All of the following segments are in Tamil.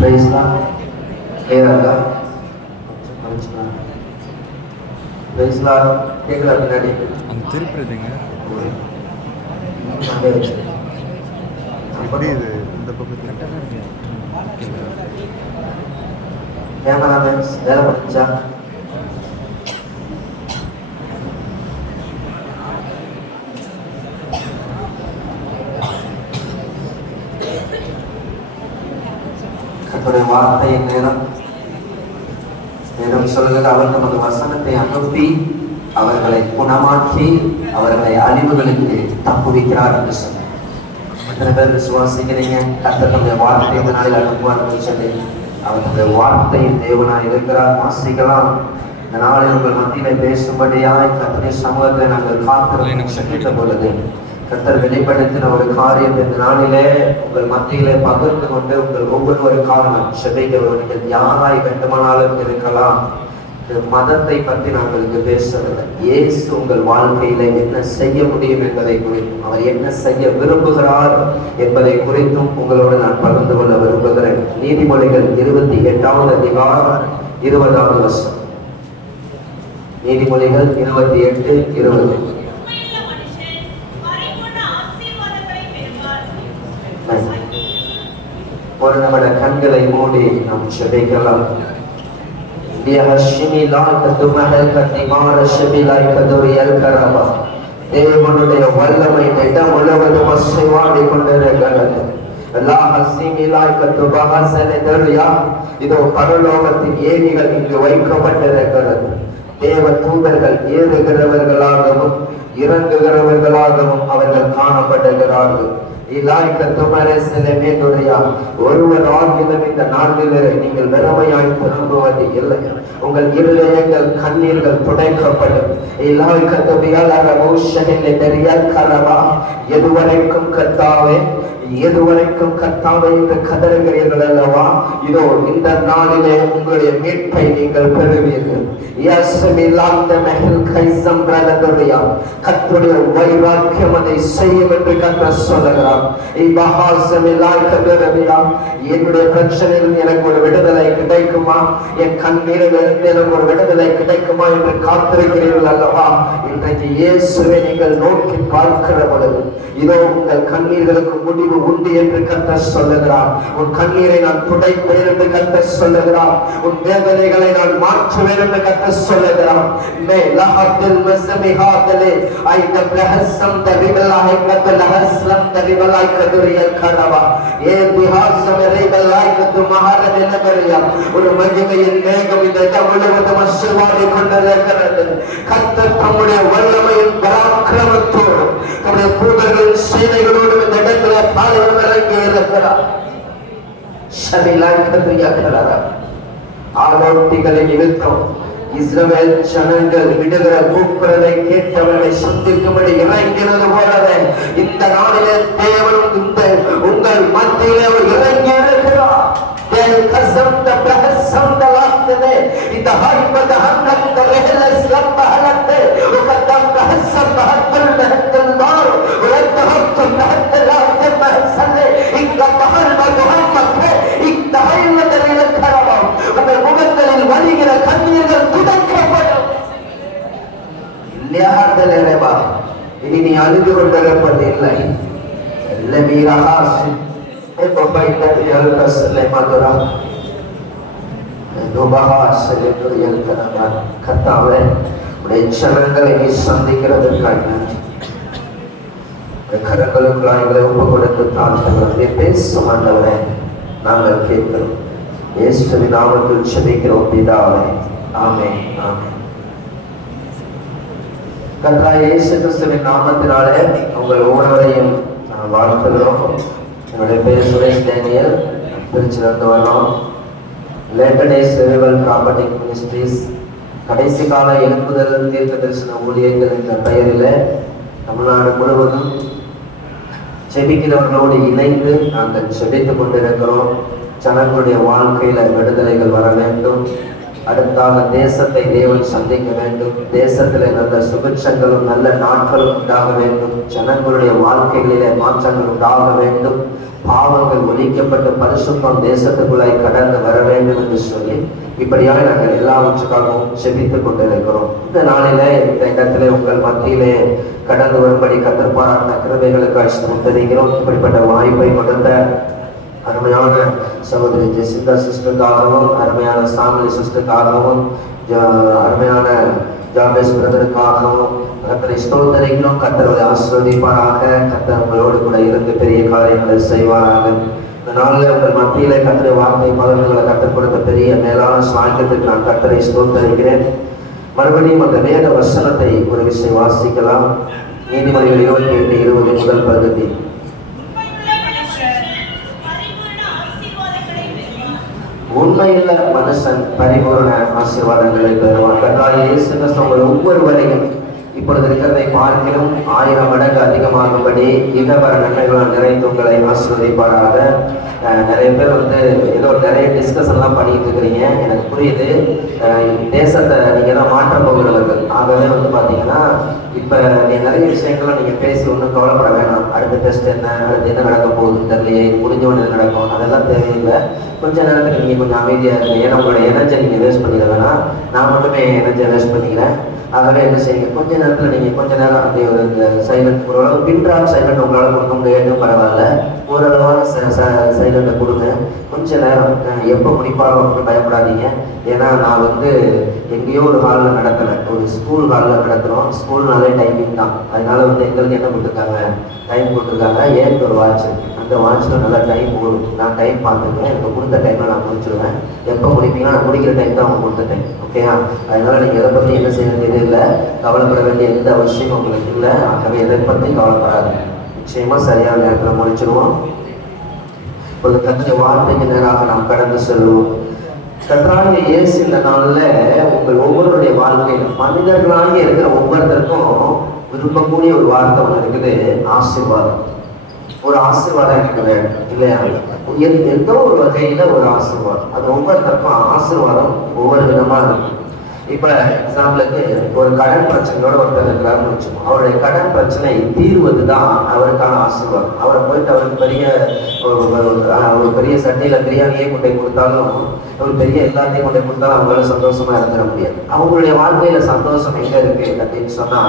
பிரைஸ்லாம் கிளியராக பிரைஸ்லாம் கேட்குதா பின்னாடி அந்த திருப்பிடுங்க இந்த பக்கத்தில் கேமராமேன்ஸ் வேலை பண்ணிச்சா? கர்த்தருடைய வார்த்தையின் நேரம் சொல்கிறது, அவர் நமது வசனத்தை அனுப்பி அவர்களை குணமாக்கி அவர்களை அழிவுகளுக்கு தப்புவிக்கிறார் என்று சொன்னார். எத்தனை பேர் விசுவாசிக்கிறீங்க? கர்த்தர் தம்முடைய வார்த்தை இந்த நாளில் அனுப்புவார் என்று சொல்லி அவருடைய வார்த்தையின் தேவனாய் இருக்கிறார். வாசிக்கலாம். இந்த நாளில் உங்கள் மத்தியில பேசும்படியாய் கர்த்தருடைய சமூகத்தை நாங்கள் காத்திருக்கிறோம். சென்ற பொழுது கர்த்தர் வெளிப்படுத்தின ஒரு காரியம் இந்த நாளிலே உங்கள் மத்தியிலே பகிர்ந்து கொண்டு உங்கள் ஒவ்வொருவருக்காக நாம் செபிக்கிறவர்கள் யாராய் வேண்டுமானாலும் இருக்கலாம். மதத்தை பற்றி நாங்கள் இங்கு பேசவில்லை. இயேசு உங்கள் வாழ்க்கையில என்ன செய்ய முடியும் என்பதை குறித்தும் அவர் என்ன செய்ய விரும்புகிறார் என்பதை குறித்தும் உங்களோடு நான் பகிர்ந்து கொள்ள விரும்புகிறேன். நீதிமொழிகள் 28வது அதிகாரம் 20வது வசனம். நீதிமொழிகள் 28:20. ஒரு நம்முடைய கண்களை மூடி நாம் செபிக்கலாம். தேவனுடைய வல்லமை இடம் முழுவதும் அசைவாடி கொண்டிருக்கிறது. இதோ பரலோகத்தின் ஏணிகள் இங்கு வைக்கப்பட்டிருக்கிறது. தேவ தூதர்கள் ஏறுகிறவர்களாகவும் இறங்குகிறவர்களாகவும் அவர்கள் காணப்படுகிறார்கள். ஒருவர் ஆகிலும் இந்த நாட்டில் நீங்கள் வெறுமையாய் திரும்புவது இல்லை. உங்கள் இருதயங்கள் கண்ணீர்கள் துடைக்கப்படும். எதுவரைக்கும் கர்த்தாவே எதுவரைக்கும் கர்த்தாவே என்று கதறுகிறீர்கள் அல்லவா? இதோ இந்த நாளிலே உங்களுடைய மீட்பை நீங்கள் பெறுவீர்கள். கர்த்தருடைய வைராக்கியம் அதை செய்யும் என்று கர்த்தர் சொல்லுகிறார். என்னுடைய பிரச்சனையில் எனக்கு ஒரு விடுதலை கிடைக்குமா, என் கண்ணீரில் எனக்கு ஒரு விடுதலை கிடைக்குமா என்று காத்திருக்கிறீர்கள் அல்லவா? இன்றைக்கு இயேசுவை நீங்கள் நோக்கி பார்க்கிற பொழுது இதோ உங்கள் கண்ணீர்களுக்கு முடிவு உண்டு என்று கர்த்தர் சொல்லுகிறார். உன் கண்ணீரை நான் துடைப்பேன் என்று கர்த்தர் சொல்லுகிறார். உன் வேதனைகளை நான் மாற்றுவேன் என்று கர்த்தர் சொல்லுகிறார். ஒரு மகிமையின் மேகம் இந்த இடம் முழுவதும் அசைவாடி கொண்டிருக்கிறது. கர்த்தர் தம்முடைய வல்லமையின் பராக்கிரமத்தோடு தம்முடைய தூதர்களின் சேனைகளோடு இந்த இடங்களை பாலைவனம் இறங்கி இருக்கிறார். ஆலோட்டிகளை நிமித்தம் இஸ்ரவேல் ஜனங்கள் விடுகிற கூக்குரலை கேட்டவர்களை சந்திக்கும்படி இறங்கினது போலவே இந்த நாளிலே தேவன் உங்கள் மத்தியிலே இறங்கி இருக்கிறார். உங்கள் முகங்களில் வலிகிற கண்ணீர்கள் துடைக்கப்படும். இனி நீ அழுது கொண்டிருப்பதில்லை. கர்த்தாவே உடைய ஜனங்களை நீ சந்திக்கிறதற்காக கரங்களுக்குள்ளாய் எங்களை ஒப்பு கொடுத்து தாழ்த்துகிறோம். பேசும் ஆண்டவரே நாங்கள் கேட்கிறோம். இயேசுவின் நாமத்தில் ஜெபிக்கிறோம் பிதாவே, ஆமென், ஆமென். கர்த்தராகிய இயேசு கிறிஸ்துவின் நாமத்தினாலே உங்கள் ஒவ்வொருவரையும் வாழ்த்துகிறோம். என்னுடைய பேர் சுரேஷ் டேனியல், திருச்சியிலிருந்து வரோம். லேட்டர் டேஸ் ரிவைவல் ப்ராப்பர்ட்டிக் மினிஸ்ட்ரீஸ் கடைசி கால எழுப்புதல் தீர்க்க தரிசன ஊழியர்கள் என்ற பெயரில் தமிழ்நாடு முழுவதும் செபிக்கிறவர்களோடு இணைந்து நாங்கள் செபித்துக் கொண்டிருக்கிறோம். ஜனங்களுடைய வாழ்க்கையில விடுதலைகள் வர வேண்டும், அடுத்தாக தேசத்தை தேவன் சந்திக்க வேண்டும். தேசத்திலே நல்ல சுபிட்சங்களும் நல்ல நாட்களும் உண்டாக வேண்டும். ஜனங்களுடைய வாழ்க்கைகளிலே மாற்றங்கள் உண்டாக வேண்டும். பாவங்கள் ஒழிக்கப்பட்டு பரிசுத்தம் தேசத்துக்குள்ளாய் கடந்து வர வேண்டும் என்று சொல்லி இப்படியாக நாங்கள் எல்லாவற்றுக்காகவும் செபித்துக் கொண்டிருக்கிறோம். இந்த நாளிலே இந்த இடத்திலே உங்கள் மத்தியிலே கடந்து வரும்படி கர்த்தர் பாராட்டின கிருபைகளுக்காக ஸ்தோத்திரிக்கிறோம். இப்படிப்பட்ட வாய்ப்பை கொடுத்த அருமையான சகோதரி ஜெசிந்தா சிஸ்டருக்காகவும், அருமையான சாமிலி சிஸ்டருக்காகவும், அருமையான ஜாபேஸ் பிரதருக்காகவும் கர்த்தரை ஸ்தோத்திரிக்கிறோம். கர்த்தரை ஆசீர்வதிப்பாராக. கர்த்தர் உங்களோடு கூட இருந்து பெரிய காரியங்களை செய்வாராக. இந்த நாளில் உங்கள் மத்தியிலே கர்த்தரை வார்த்தை பலன்களை கற்றுக் கொடுத்த பெரிய மேலான சாயத்திற்கு நான் கர்த்தரை ஸ்தோத்திரிக்கிறேன். மறுபடியும் அந்த வேத வசனத்தை ஒரு விஷயம் வாசிக்கலாம். நீதிமொழிகள் 28:20 முதல் பகுதி. உண்மையுள்ள மனுஷன் பரிபூர்ண ஆசீர்வாதங்களை பெறுவான். கர்த்தராகிய இயேசு கிறிஸ்து உங்கள் ஒவ்வொருவரையும் இப்பொழுது இருக்கிறதை பார்க்கிறோம் 1000 மடங்கு அதிகமாகும்படி இகவர நன்மைகளால் நிறைந்து உங்களை ஆசீர்வதிப்பாராக. நிறைய பேர் ஏதோ நிறைய டிஸ்கஷன்லாம் பண்ணிட்டு இருக்கிறீங்க, எனக்கு புரியுது. தேசத்தை நீங்கள் தான் மாற்ற போகிறவர்கள். ஆகவே பார்த்தீங்கன்னா இப்போ நிறைய விஷயங்களை நீங்கள் பேசி ஒன்றும் கவலைப்பட வேணாம். அடுத்த டெஸ்ட் என்ன, அடுத்து என்ன நடக்க போகுதுன்னு தெரியலையே, முடிஞ்சவொன்று என்ன நடக்கும், அதெல்லாம் தேவையில்லை. கொஞ்ச நேரத்துக்கு நீங்கள் கொஞ்சம் அமைதியாக இருங்க. ஏன்னா உங்களோட எனர்ஜியை நீங்கள் வேஸ்ட் பண்ணிட வேணாம். நான் மட்டுமே எனர்ஜியை வேஸ்ட் பண்ணிக்கிறேன். ஆகவே என்ன செய்யுங்க, கொஞ்ச நேரத்தில் நீங்கள் கொஞ்ச நேரம் அப்படி ஒரு சைலண்ட், ஓரளவு பின்ட்ராப் சைலண்ட் உங்களால் கொடுக்க முடியாது, பரவாயில்ல. ஓரளவான சைலண்டை கொடுங்க. கொஞ்ச நேரம் எப்போ முடிப்பாரோ அப்படின்னு பயப்படாதீங்க. ஏன்னா நான் எங்கேயோ ஒரு ஹாலில் நடக்கலை, ஒரு ஸ்கூல் ஹாலில் நடத்துகிறோம். ஸ்கூல்னாலே டைமிங் தான். அதனால எங்களுக்கு என்ன கொடுத்துருக்காங்க, டைம் கொடுத்துருக்காங்க. ஏன் ஒரு வாட்ச், அந்த வாட்சில் நல்லா டைம் ஓடும். நான் டைம் பார்த்துருக்கேன். எனக்கு கொடுத்த டைமில் நான் முடிச்சிடுவேன். எப்போ முடிப்பீங்கன்னா நான் முடிக்கிற டைம் தான் அவங்க கொடுத்த டைம். ஓகேயா? அதனால் நீங்கள் எதை பற்றி என்ன செய்ய வேண்டியது இல்லை, கவலைப்பட வேண்டிய எந்த அவசியமும் உங்களுக்கு இல்லை. ஆகவே எதை பற்றி கவலைப்படாது. நிச்சயமாக சரியான நேரத்தில் முடிச்சிடுவோம். ஒரு கத்திய வார்த்தைக்கு நேராக நாம் கடந்து செல்வோம். கர்த்தராகிய இயேசு இந்த நாளில் உங்கள் ஒவ்வொருடைய வாழ்க்கையில் மனிதர்களாக இருக்கிற ஒவ்வொருத்தருக்கும் விரும்பக்கூடிய ஒரு வார்த்தை ஒன்று இருக்குது, ஆசீர்வாதம். ஒரு ஆசீர்வாதம் எனக்கு வேணும் இல்லையா? எந்த ஒரு வகையில ஒரு ஆசீர்வாதம், அது ஒவ்வொருத்தருக்கும் ஆசீர்வாதம் ஒவ்வொரு விதமா இருக்கும். இப்ப எக்ஸாம்பிளுக்கு ஒரு கடன் பிரச்சனையோட ஒருத்தர் இருக்கிறாருன்னு வச்சுக்கோம். அவருடைய கடன் பிரச்சனை தீர்வது தான் அவருக்கான ஆசீர்வாதம். அவரை போயிட்டு அவருக்கு ஒரு பெரிய சட்டையில பிரியாணியே கொண்டே கொடுத்தாலும், ஒரு பெரிய எல்லாத்தையும் கொண்டே கொடுத்தாலும் அவங்களால சந்தோஷமா இருந்துட முடியாது. அவங்களுடைய வாழ்க்கையில சந்தோஷம் எங்க இருக்கு அப்படின்னு சொன்னா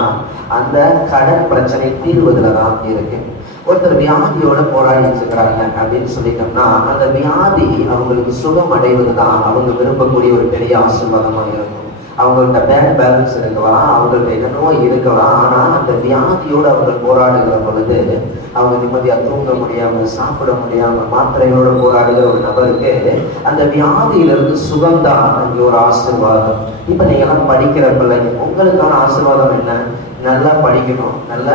அந்த கடன் பிரச்சனை தீர்வதுல தான் இருக்கு. ஒருத்தர் வியாதியோட போராடிட்டு இருக்கிறாங்க அப்படின்னு சொல்லிட்டோம்னா அந்த வியாதி அவங்களுக்கு சுகம் அடைவது தான் அவங்க விரும்பக்கூடிய ஒரு பெரிய ஆசீர்வாதமாக இருக்கும். அவங்கள்ட்ட பேங்க் பேலன்ஸ் இருக்கலாம், அவங்கள்ட்ட என்னென்னவோ இருக்கலாம். ஆனா அந்த வியாதியோடு அவங்க போராடுகிற பொழுது அவங்க நிம்மதியா தூங்க முடியாம, சாப்பிட முடியாம, மாத்திரையோட போராடுகிற ஒரு நபருக்கு அந்த வியாதியிலிருந்து சுகம்தான் அங்கே ஒரு ஆசீர்வாதம். இப்ப நீங்க எல்லாம் படிக்கிற பிள்ளைங்க, உங்களுக்கான ஆசீர்வாதம் என்ன? நல்லா படிக்கணும், நல்ல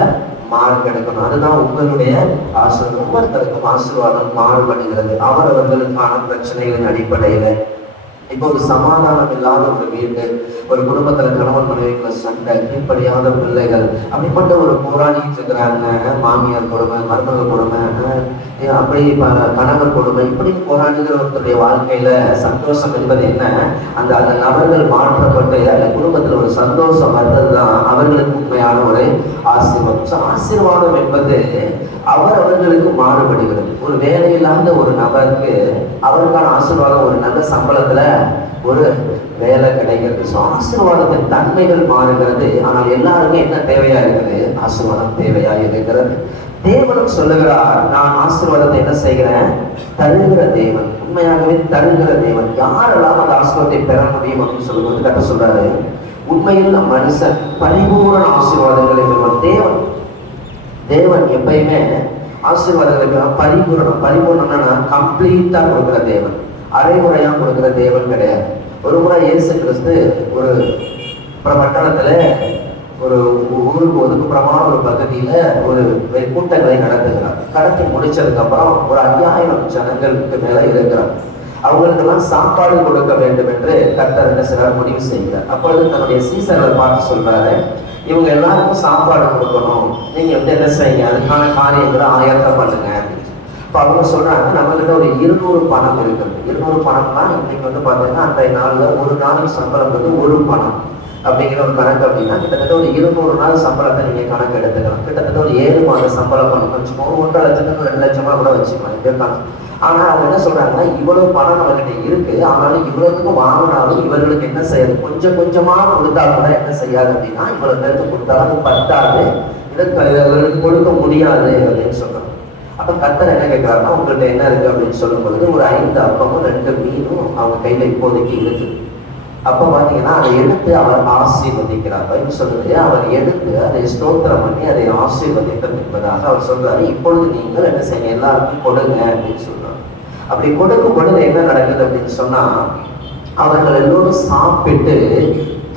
மார்க் எடுக்கணும். அதுதான் உங்களுடைய ஆசீர்வாதம். ஒவ்வொருத்தருக்கும் ஆசீர்வாதம் மாறுபடுகிறது அவரவர்களுக்கான பிரச்சனைகளின் அடிப்படையில. இப்போ ஒரு சமாதானம் இல்லாத ஒரு வீடு, ஒரு குடும்பத்துல கணவன் மனைவிக்குள்ள சண்டை, கீழ்ப்படியாத பிள்ளைகள், அப்படிப்பட்ட ஒரு போராடிட்டு இருக்கிறாங்க. மாமியார் கொடுமை, மருமக கொடுமை, அப்படி கணவர் கொடுமை, இப்படி போராடுகிற ஒருத்தருடைய வாழ்க்கையில சந்தோஷம் என்பது என்ன? அந்த நபர்கள் மாற்றப்பட்டு அந்த குடும்பத்துல ஒரு சந்தோஷம் வந்ததுதான் அவர்களுக்கு உண்மையான ஒரு ஆசீர்வாதம். ஆசீர்வாதம் என்பது அவர்களுக்கு மாறுபடுகிறது. ஒரு வேலையில்லாத ஒரு நபருக்கு அவருக்கான ஆசீர்வாதம் ஒரு நல்ல சம்பளத்துல ஒரு வேலை கிடைக்கிறது. ஆசீர்வாதத்தின் தன்மைகள் மாறுகிறது. ஆனால் எல்லாருக்கும் என்ன தேவையா இருக்குது? ஆசீர்வாதம் தேவையா இருக்கிறது. தேவனும் சொல்லுகிறார், நான் ஆசீர்வாதத்தை என்ன செய்கிறேன்? தருகிற தேவன். உண்மையாகவே தருகிற தேவன். யாரெல்லாம் அந்த ஆசீர்வாதத்தை பெற முடியும் அப்படின்னு சொல்லும்போது கட்ட சொல்றாரு, உண்மையில் மனுஷன் பரிபூரண ஆசீர்வாதங்களை பெறுவார். தேவன் எப்பயுமே ஆசீர்வாதங்களுக்கு பரிபூர்ணம்னா கம்ப்ளீட்டா கொடுக்கிற தேவன், அரைமுறையா கொடுக்கிற தேவன் கிடையாது. ஒரு முறை இயேசு கிறிஸ்து ஒரு பட்டணத்துல ஒரு ஊருக்கு ஒதுக்குப்புறமான ஒரு பகுதியில ஒரு கூட்டங்களை நடத்துகிறார். கடத்தி முடிச்சதுக்கு அப்புறம் ஒரு 5000 ஜனங்களுக்கு மேல இருக்கிறார். அவங்களுக்கெல்லாம் சாப்பாடு கொடுக்க வேண்டும் என்று கர்த்தர் என்ன செய்றார்? முடிவு செய்கிறார். அப்பொழுது தன்னுடைய சீசர்களை பார்த்து சொல்றாரு, இவங்க எல்லாருக்கும் சாப்பாடு கொடுக்கணும், நீங்க என்ன செய்யுங்க, அதுக்கான காரியங்களை ஆயத்தம் பண்ணுங்க. இப்போ அவங்க சொல்றாங்க நம்ம கிட்ட ஒரு 200 பணம் இருக்குது. 200 பணம்னா இன்னைக்கு பாத்தீங்கன்னா அன்றைய நாள்ல ஒரு நாளுக்கு சம்பளம் ஒரு பணம் அப்படிங்கிற ஒரு கணக்கு. அப்படின்னா கிட்டத்தட்ட ஒரு 200 நாள் சம்பளத்தை நீங்க கணக்கு எடுத்துக்கலாம். கிட்டத்தட்ட ஒரு 7 மாத சம்பளம் பணம் வச்சுக்கோங்க. 1.5 லட்சத்துக்கு 2 லட்சமா கூட வச்சுக்கலாம் இருக்காங்க. ஆனா அவங்க என்ன சொல்றாங்கன்னா இவ்வளவு பணம் நம்மகிட்ட இருக்கு, ஆனாலும் இவ்வளவுக்கு வாங்கினாலும் இவர்களுக்கு என்ன செய்யாது, கொஞ்சம் கொஞ்சமா கொடுத்தா கூட என்ன செய்யாது அப்படின்னா இவ்வளவு பேருக்கு கொடுத்தாலும் அது பத்தாது, இதற்கு கொடுக்க முடியாது அப்படின்னு சொல்றாங்க. அப்ப கர்த்தர் என்ன கேட்கிறாருன்னா உங்கள்கிட்ட என்ன இருக்கு அப்படின்னு சொல்லும் பொழுது ஒரு 5 அப்பமும் 2 மீனும் அவங்க கையில இப்போதைக்கு இருக்கு. அப்ப பாத்தீங்கன்னா அதை எடுத்து அவர் ஆசீர்வதிக்கிறார். பைபிள் சொல்லுது அவர் எடுத்து அதை ஸ்தோத்திரம் பண்ணி அதை ஆசீர்வதித்தல் என்பதாக அவர் சொல்றாரு. இப்பொழுது நீங்கள் என்ன செய்ய எல்லாருக்கும் கொடுங்க அப்படின்னு சொல்றாரு. அப்படி கொடுக்கும் பொழுது என்ன நடக்குது அப்படின்னு சொன்னா அவர்கள் எல்லோரும் சாப்பிட்டு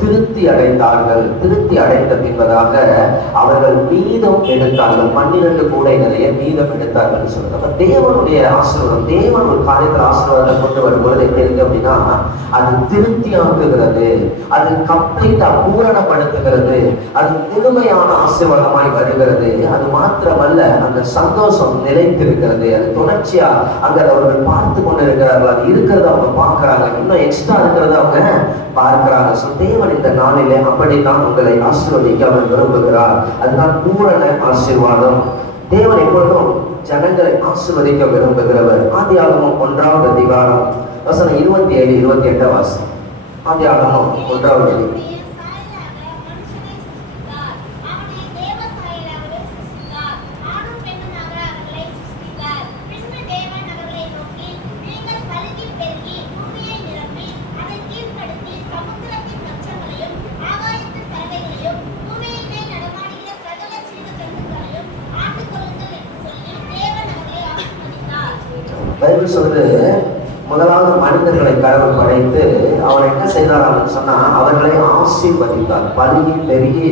திருப்தி அடைந்தார்கள். திருப்தி அடைந்த பின்பதாக அவர்கள் மீதம் எடுத்தார்கள். 12 கூடை நிறைய மீதம் எடுத்தார்கள் சொல்றது. அப்ப தேவனுடைய ஆசீர்வாதம், தேவன் ஒரு காரியத்தில் ஆசீர்வாதத்தை கொண்டு வரும்பொழுது எப்படி இருக்கு அப்படின்னா அது திருப்தியாக்குகிறது, அது கம்ப்ளீட்டா பூரணப்படுத்துகிறது, அது முழுமையான ஆசீர்வாதமாய் வருகிறது. அது மாத்திரமல்ல அந்த சந்தோஷம் நிலைத்திருக்கிறது, அது தொடர்ச்சியா அங்க அவர்கள் பார்த்து கொண்டு இருக்கிறார்கள். அது இருக்கிறத அவங்க பார்க்கிறாங்க, இன்னும் எக்ஸ்ட்ரா இருக்கிறத அவங்க பார்க்கிறாங்க. தேவன் இந்த நாளிலே அப்படித்தான் உங்களை ஆசீர்வதிக்க அவர் விரும்புகிறார். அதுதான் பூரண ஆசீர்வாதம். தேவன் எப்பொழுதும் ஜனங்களை ஆசீர்வதிக்க விரும்புகிறவர். ஆதியாகமம் 1ஆம் அதிகாரம் வசனம் 27, 28 வாசி. ஆதியாகமம் 1ஆம் அதிகாரம். பைபிள் சொல்றது முதலாவது மனிதர்களை கடவுள் படைத்து அவர் என்ன செய்தார் அப்படின்னு சொன்னா அவர்களை ஆசீர்வதித்தார். பலுகி பெருகி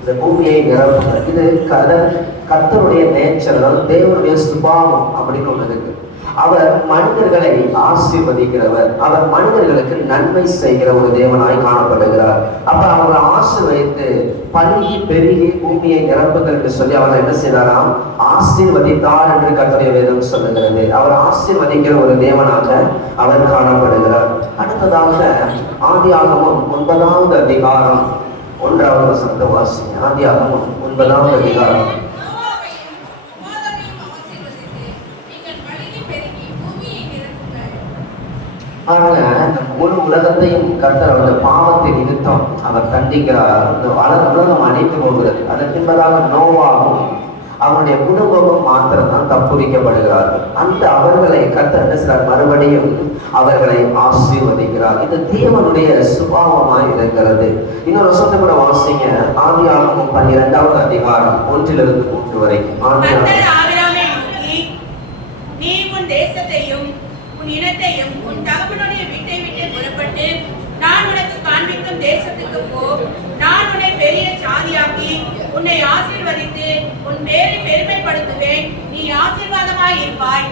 இந்த பூமியை நிரப்புகிறார். இது கர்த்தருடைய நேச்சர், அதாவது தேவனுடைய சுபாவம் அப்படின்னு ஒண்ணு இருக்கு. அவர் மனிதர்களை ஆசீர்வதிக்கிறவர், அவர் மனிதர்களுக்கு நன்மை செய்கிற ஒரு தேவனாய் காணப்படுகிறார். அப்ப அவரை ஆசீர்வதித்து பலுகி பெருகி பூமியை நிரப்புங்கள் என்று சொல்லி அவர் என்ன செய்தாராம், ஆசீர்வதித்தார் என்று கர்த்தருடைய வேதம் சொல்லுகிறது. அவர் ஆசீர்வதிக்கிற ஒரு தேவனாக அவர் காணப்படுகிறார். அடுத்ததாக ஆதியாகமம் 9ஆம் அதிகாரம் 1ஆவது வசனத்தை வாசிங்க. ஆதியாகமம் 9ஆம் அதிகாரம். இந்த முழு உலகத்தையும் கர்த்தர் அவருடைய பாவத்தை நிமித்தம் அவர் தண்டிக்கிறார். இந்த உலகம் அழித்து போகிறது. அதன் பின்பதாக நோவாவும் அவருடைய குடும்பமும் மாத்திரம்தான் தப்புவிக்கப்படுகிறார்கள். அந்த அவர்களை கர்த்தர் என்ன செய்றார், மறுபடியும் அவர்களை ஆசீர்வதிக்கிறார். இது தேவனுடைய சுபாவமாய் இருக்கிறது. இன்னொரு வசனத்தை கூட வாசிங்க. ஆதியாகமம் 12ஆம் அதிகாரம் 1லிருந்து 3 வரைக்கும். நீ உன் தேசத்தையும் உன் இனத்தையும் உன் தகப்பனுடைய வீட்டை விட்டு புறப்பட்டு நான் உனக்கு காண்பிக்கும் தேசத்துக்கு போ. நான் உன்னை பெரிய சாதியாக்கி உன்னை ஆசீர்வதித்து உன் பேரை பெருமைப்படுத்துவேன். நீ ஆசீர்வாதமாய் இருப்பாய்.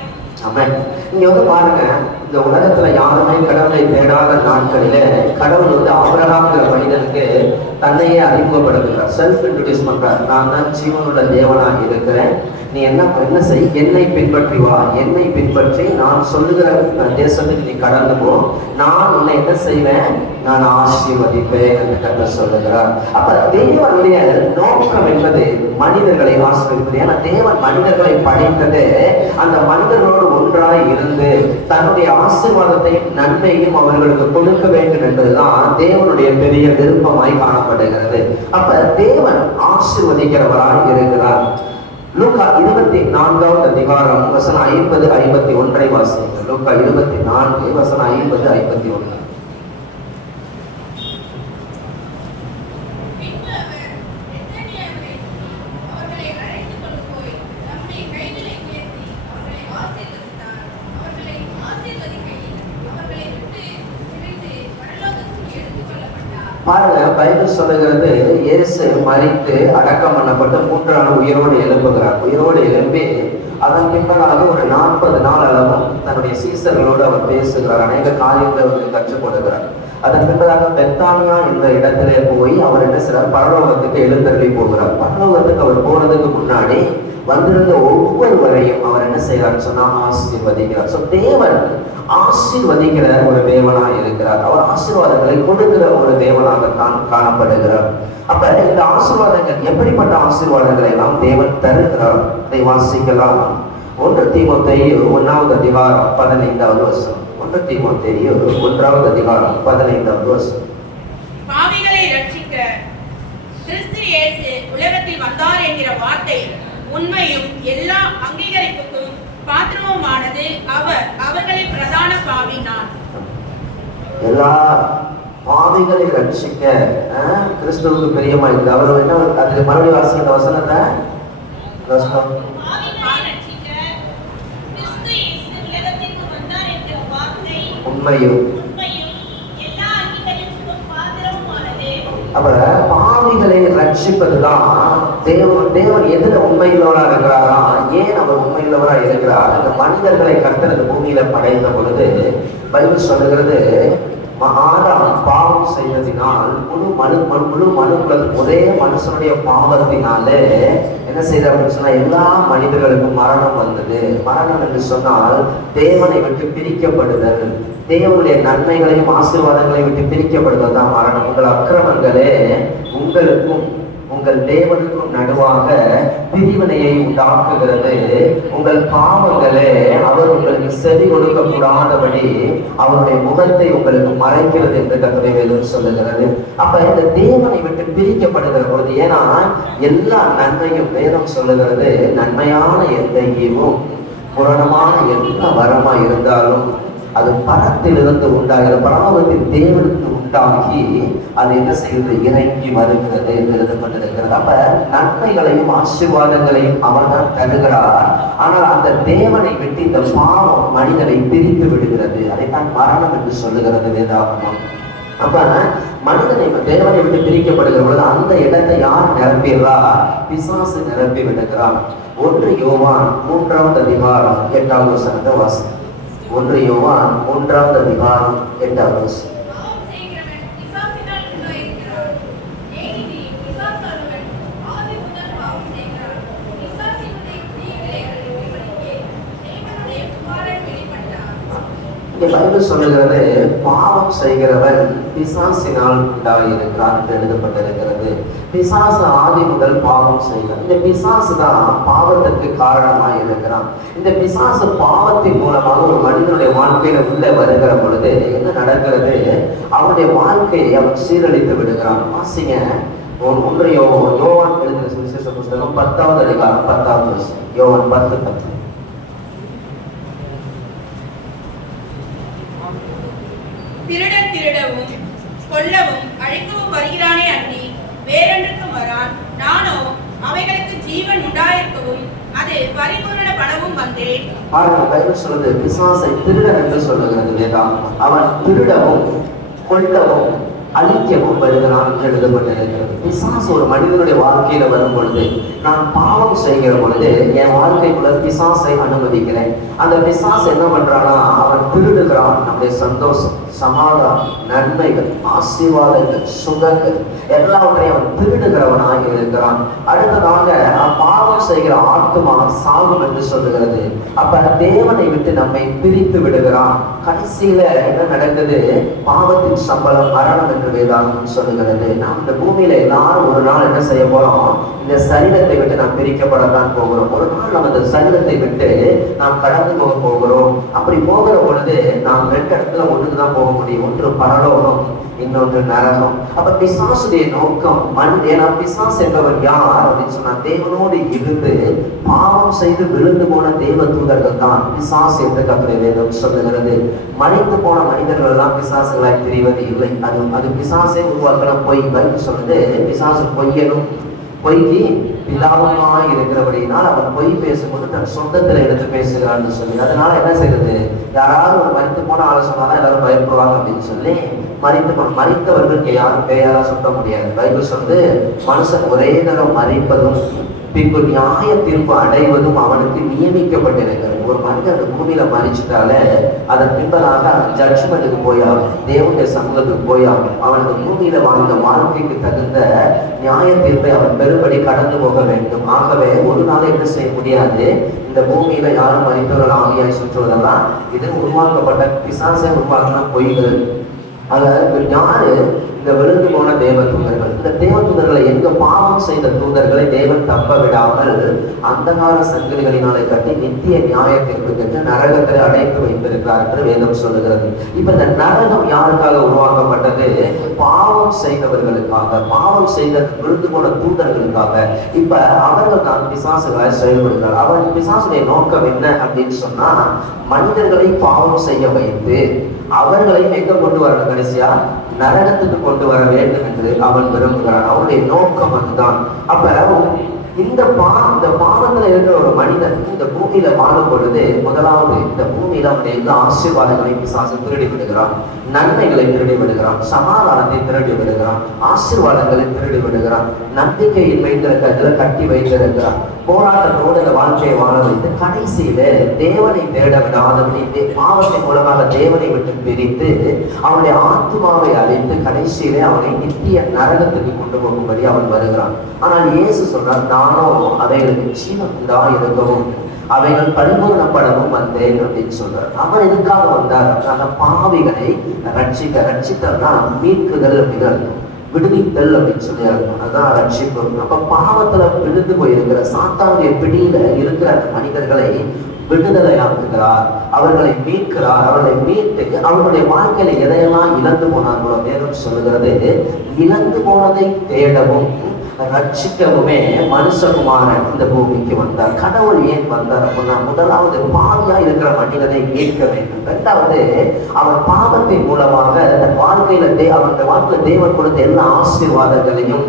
ஆமென். இங்க பாருங்க, இந்த உலகத்துல யாருமே கடவுளை தேடாத நாட்களில கடவுள் ஆபிரகாம்ங்கிற மனிதனுக்கு தன்னையே அறிமுகப்படுத்துகிறார். செல்ஃப் இன்ட்ரோடியூஸ் பண்றார். நான் தான் ஜீவனுள்ள தேவனாக இருக்கிறேன், நீ என்ன செய், என்னை பின்பற்றி வா, என்னை பின்பற்றி நான் சொல்லுகிற தேசத்துக்கு நீ கடந்து போ, நான் உன்னை என்ன செய்வேன், நான் ஆசீர்வதிப்பேன் என்று கர்த்தர் சொல்லுகிறார். அப்ப தேவனுடைய நோக்கம் என்பது மனிதர்களை ஆசீர்வதிப்பது. ஏன்னா தேவன் மனிதர்களை படைத்தது அந்த மனிதர்களோடு ஒன்றாய் இருந்து தன்னுடைய ஆசீர்வாதத்தையும் நன்மையும் அவர்களுக்கு கொடுக்க வேண்டும் என்பதுதான் தேவனுடைய பெரிய விருப்பமாய் காணப்படுகிறது. அப்ப தேவன் ஆசீர்வதிக்கிறவராய் இருக்கிறார். லூக்கா 24ஆம் அதிகாரம் வசனம் 50, 51 வாசிங்க. லூக்கா 24 வசனம் 50, 51. பாருங்க, பைபிள் சொல்லுகிறது இயேசு மரித்து அடக்கம் பண்ணப்பட்டு 3ஆம் நாள் உயிரோடு எழுப்புகிறார். உயிரோடு எழுப்பி அதன் பின்பதாக ஒரு 40 நாள் அளவும் தன்னுடைய சீசர்களோடு அவர் பேசுகிறார். அநேக காரியங்களை அவருக்கு கற்றுக் கொடுக்கிறார். அதன் பின்பதாக பெத்தானியா இந்த இடத்திலே போய் அவர் என்ன செய்றார், பரலோகத்துக்கு எழுந்தருளி போகிறார். பரலோகத்துக்கு அவர் போறதுக்கு முன்னாடி வந்திருந்த ஒவ்வொருவரையும் அவர் என்ன செய்யறாருன்னு சொன்னா ஆசீர்வதிக்கிறார். சோ தேவன் ஆசீர்வதிக்கிற ஒரு தேவனா இருக்கிறார். அவர் ஆசீர்வாதங்களை கொடுக்கிற ஒரு தேவனாக தான் காணப்படுகிறார். அப்ப இந்த ஆசீர்வாதங்கள் எப்படிப்பட்ட ஆசீர்வாதங்களை எல்லாம் தேவன் தருகிறார் அதை வாசிக்கலாம். 1 தீமோத்தேயு 1வது அதிகாரம் 15வது வசனம். 1 தீமோத்தேயு 1வது அதிகாரம் 15வது வசனம். பாவிகளை ரட்சிக்க கிறிஸ்து இயேசு உலகத்தில் வந்தார் என்கிற வார்த்தை உண்மையும் எல்லா அங்கீகரிப்புக்கும் பாத்திரமுமானது. அவர்களின் பிரதான பாவி நான். எல்லா பாவிகளை ரட்சிக்க கிறிஸ்துவுக்கு பிரியமா இருக்கு. அவர் என்ன அதுல மறுபடியும் வாசிக்கிற வசனத்தை உண்மையும் அப்புறம் பாவிகளை ரட்சிப்பதுதான் தேவன் எதிர உண்மையுள்ளவரா இருக்கிறாரா? ஏன் அவர் உண்மையுள்ளவரா இருக்கிறார்? இந்த மனிதர்களை கர்த்தர் பூமியில படைத்த பொழுது பைபிள் சொல்லுகிறது, ஆதாம் பாவம் செய்ததினால் முழு மனுக்குலத்துக்கு ஒரே மனுஷனுடைய பாவத்தினாலே என்ன செய்த அப்படின்னு சொன்னா எல்லா மனிதர்களுக்கும் மரணம் வந்தது. மரணம் என்று சொன்னால் தேவனை விட்டு பிரிக்கப்படுதல், தேவனுடைய நன்மைகளையும் ஆசீர்வாதங்களையும் விட்டு பிரிக்கப்படுதல் தான் மரணம். உங்கள் அக்கிரமங்களே உங்களுக்கும் உங்கள் தேவனுக்கும் நடுவாக பிரிவினையை உண்டாக்குகிறது. உங்கள் பாவங்களே அவர் உங்களுக்கு செவி கொடுக்க கூடாதபடி அவருடைய முகத்தை உங்களுக்கு மறைக்கிறது என்று கர்த்தருடைய வேதம் சொல்லுகிறது. அப்ப இந்த தேவனை விட்டு பிரிக்கப்படுகிற பொழுது, ஏன்னா எல்லா நன்மையும் வேதம் சொல்லுகிறது, நன்மையான எந்த ஈவும் புரணமான எந்த வரமா இருந்தாலும் அது பரத்திலிருந்து உண்டாகிற பரலோகத்தின் தேவனுக்கு உண்டாகி அது என்ன செய்வது, இறங்கி வருகிறது என்று எழுதப்பட்டிருக்கிறது. அப்ப நன்மைகளையும் ஆசீர்வாதங்களையும் அவர் தான் தருகிறார். ஆனால் அந்த தேவனை விட்டு இந்த பாவம் மனிதனை பிரித்து விடுகிறது. அதைத்தான் மரணம் என்று சொல்லுகிறது வேதாகமம். அப்ப மனிதனை தேவனை விட்டு பிரிக்கப்படுகிற பொழுது அந்த இடத்தை யார் நிரப்பிடுறார்? பிசாசு நிரப்பி விடுகிறார். 1 யோவான் 3வது அதிகாரம் 8வது வசனத்தை வாசி. 1 யோவான் 3வது அதிகாரம் 8வது வசனம். பைபிள் சொல்லுகிறது, பாவம் செய்கிறவன் பிசாசினால் உண்டாயிருக்கிறான் என்று எழுதப்பட்டிருக்கிறது. பிசாசு ஆதி முதல் பாவம் செய்கிறான். இந்த பிசாசு தான் பாவத்திற்கு காரணமாக இருக்கிறான். இந்த பிசாசு பாவத்தின் மூலமாக ஒரு மனிதனுடைய வாழ்க்கையில உள்ள வருகிற பொழுது என்ன நடக்கிறது, அவனுடைய வாழ்க்கையை அவன் சீரழித்து விடுகிறான். வாசிங்க, யோவான் எழுதின சுவிசேஷ புஸ்தகம் 10வது அதிகாரம் 10வது வசனம். யோவான் 10:10. திருடவும் கொல்லவும் அழிக்கவும் வருகிறானே அன்றி வேறொன்றுக்கும் வரான். நானோ அவைகளுக்கு ஜீவன் உண்டாயிருக்கவும் அது பரிபூரண படவும் வந்தேன். பைபிள் சொல்லுது, பிசாசை திருடன் என்று சொல்லுகிறது வேதாகமம். அவன் திருடவும் கொல்லவும் அழிக்கவும் வருகிறான் என்று எழுதப்பட்டிருக்கிறது. பிசாசு ஒரு மனிதனுடைய வாழ்க்கையில வரும் பொழுது, நான் பாவம் செய்கிற பொழுது என் வாழ்க்கைக்குள்ள பிசாசை அனுமதிக்கிறேன். அந்த பிசாசு என்ன பண்றானா, அவன் திருடுகிறான். நம்முடைய சந்தோஷம், சமாதானம், நன்மைகள், ஆசீர்வாதங்கள், சுகங்கள் எல்லாவற்றையும் அவன் திருடுகிறவனாக இருக்கிறான். அடுத்ததாக பாவம் செய்கிற ஆத்துமா சாகும் என்று சொல்லுகிறது. அப்ப தேவனை விட்டு நம்மை பிரித்து விடுகிறான். கடைசியில என்ன நடக்குது, பாவத்தின் சம்பளம் மரணம் என்று வேதாகமம் சொல்லுகிறது. நாம் இந்த பூமியில எல்லாரும் ஒரு நாள் என்ன செய்ய போறோம், இந்த சரீரத்தை விட்டு நாம் பிரிக்கப்படத்தான் போகிறோம். ஒரு நாள் நம்ம இந்த சரீரத்தை விட்டு நாம் கடந்து போக போகிறோம். அப்படி போகிற பொழுது நாம் 2 இடத்துல ஒன்றுக்கு தான் போக முடியும். ஒன்று பரலோகம், இன்னொன்று நரகம். அப்ப பிசாசுடைய நோக்கம் ஏன்னா பிசாசு என்பவர் யார் அப்படின்னு சொன்னா, தேவனோடு இருந்து பாவம் செய்து விழுந்து போன தேவ தூதர்கள் தான் பிசாசு என்று கர்த்தருடைய வேதம் சொல்லுகிறது. மறைத்து போன மனிதர்கள் எல்லாம் பிசாசுகளாய் தெரிவது இல்லை. அது பிசாசே உருவாக்கின பொய். பைபிள் சொல்லுது, பிசாசு பொய்யனும் பொய்க்கு பிதாவுமாய் இருக்கிறபடினால் அவன் பொய் பேசும்போது தன் சொந்தத்துல எடுத்து பேசுகிறான்னு சொல்லி, அதனால என்ன செய்யறது, யாராவது ஒரு மறித்து போன ஆளை சொன்னாதான் எல்லாரும் பயப்படுவாங்க அப்படின்னு சொல்லி மறித்தவர்களுக்கு யாரும் பேயாரா சொல்ல முடியாது. பைபிள் சொல்லுது, மனுஷன் ஒரே தரம் மறிப்பதும் பின்பு நியாய தீர்ப்பு அடைவதும் அவனுக்கு நியமிக்கப்பட்டிருக்கிறது. ஒரு மனிதன் அந்த பூமியில மறிச்சிட்டாலே அதன் பின்பதாக ஜட்ஜ்மெண்ட்டுக்கு போயாகும், தேவனுடைய சமூகத்துக்கு போயாகும். அவனுக்கு பூமியில வாழ்ந்த வாழ்க்கைக்கு தகுந்த நியாய தீர்ப்பை அவன் பெரும்படி கடந்து போக வேண்டும். ஆகவே ஒரு நாள் என்ன செய்ய முடியாது, இந்த பூமியில யாரும் மறித்தவர்கள் ஆவியாய் சுற்றுவதெல்லாம் இது உருவாக்கப்பட்ட பிசாசை உருவாக்கின பொய்கள். அதாவது யாரு இந்த விழுந்து போன தேவ தூதர்கள். இந்த தேவ தூதர்களை எங்க பாவம் செய்த தூதர்களை தேவன் தப்ப விடாமல் அந்தகார சங்கிலிகளினாலே கட்டி நித்திய நியாயத்திற்கு நரகத்தை அடைத்து வைத்திருக்கிறார் என்று வேதம் சொல்லுகிறது. இப்ப இந்த நரகம் யாருக்காக உருவாக்கப்பட்டது? பாவம் செய்தவர்களுக்காக, பாவம் செய்த விழுந்து போன தூதர்களுக்காக. இப்ப அவர்கள் தான் பிசாசுகளை செயல்படுகிறார். அவன் பிசாசுடைய நோக்கம் என்ன அப்படின்னு சொன்னா, மனிதர்களை பாவம் செய்ய வைத்து அவர்களையும் எங்க கொண்டு வரணும், கடைசியா நரகத்துக்கு கொண்டு வர வேண்டும் என்று அவன் விரும்புகிறான். அவனுடைய நோக்கம் அதுதான். அப்ப இந்த பாவத்துல இருக்கிற ஒரு மனிதன் இந்த பூமியில வாழும் பொழுது முதலாவது இந்த பூமியில அவனுடைய எல்லா ஆசீர்வாதங்களையும் பிசாசு திருடி விடுகிறான், நன்மைகளை திருடி விடுகிறான், சமாதானத்தை திருடி விடுகிறான், ஆசீர்வாதங்களை திருடி விடுகிறான், நம்பிக்கையின்மைங்கிற கதில கட்டி வைத்திருக்கிறான். போராட்டத்தோடு இந்த வாழ்க்கையை வாழ வைத்து கடைசியில தேவனை தேட விடாதபடி பாவத்தின் மூலமாக தேவனை விட்டு பிரித்து அவனுடைய ஆத்மாவை அழித்து கடைசியிலே அவனை நித்திய நரகத்துக்கு கொண்டு போகும்படி அவன் வருகிறான். ஆனால் இயேசு சொன்னார், நானோ அவைகளுக்கு ஜீவன் இருக்கவும் அவைகள் பரிபூர்ணப்படவும் வந்தேன் அப்படின்னு சொல்றார். அவர் எதுக்காக வந்தார்? அந்த பாவிகளை ரட்சித்தா மீட்குதல் அப்படின்னு இருக்கும், விடுவித்தல் அப்படின்னு சொல்லி இருக்கும். அதான் ரட்சிப்பு. அப்ப பாவத்துல விழுந்து போயிருக்கிற சாத்தானுடைய பிடியில இருக்கிற அந்த மனிதர்களை விடுதலை ஆக்குகிறார், அவர்களை மீட்கிறார். அவர்களை மீட்டு அவர்களுடைய வாழ்க்கையில எதையெல்லாம் இழந்து போனார்களோ வேதம் சொல்லுகிறது, இழந்து போனதை தேடவும் ரட்சிக்கவுமே மனுஷகுமாரன் இந்த பூமிக்கு வந்தார். கடவுள் ஏன் வந்தார் அப்படின்னா, முதலாவது பாவியா இருக்கிற மனிதனை மீட்க வேண்டும். இரண்டாவது அவன் பாவத்தின் மூலமாக தன் வாழ்க்கையில அவனுடைய வாழ்க்கையில தேவன் கொடுத்த எல்லா ஆசீர்வாதங்களையும்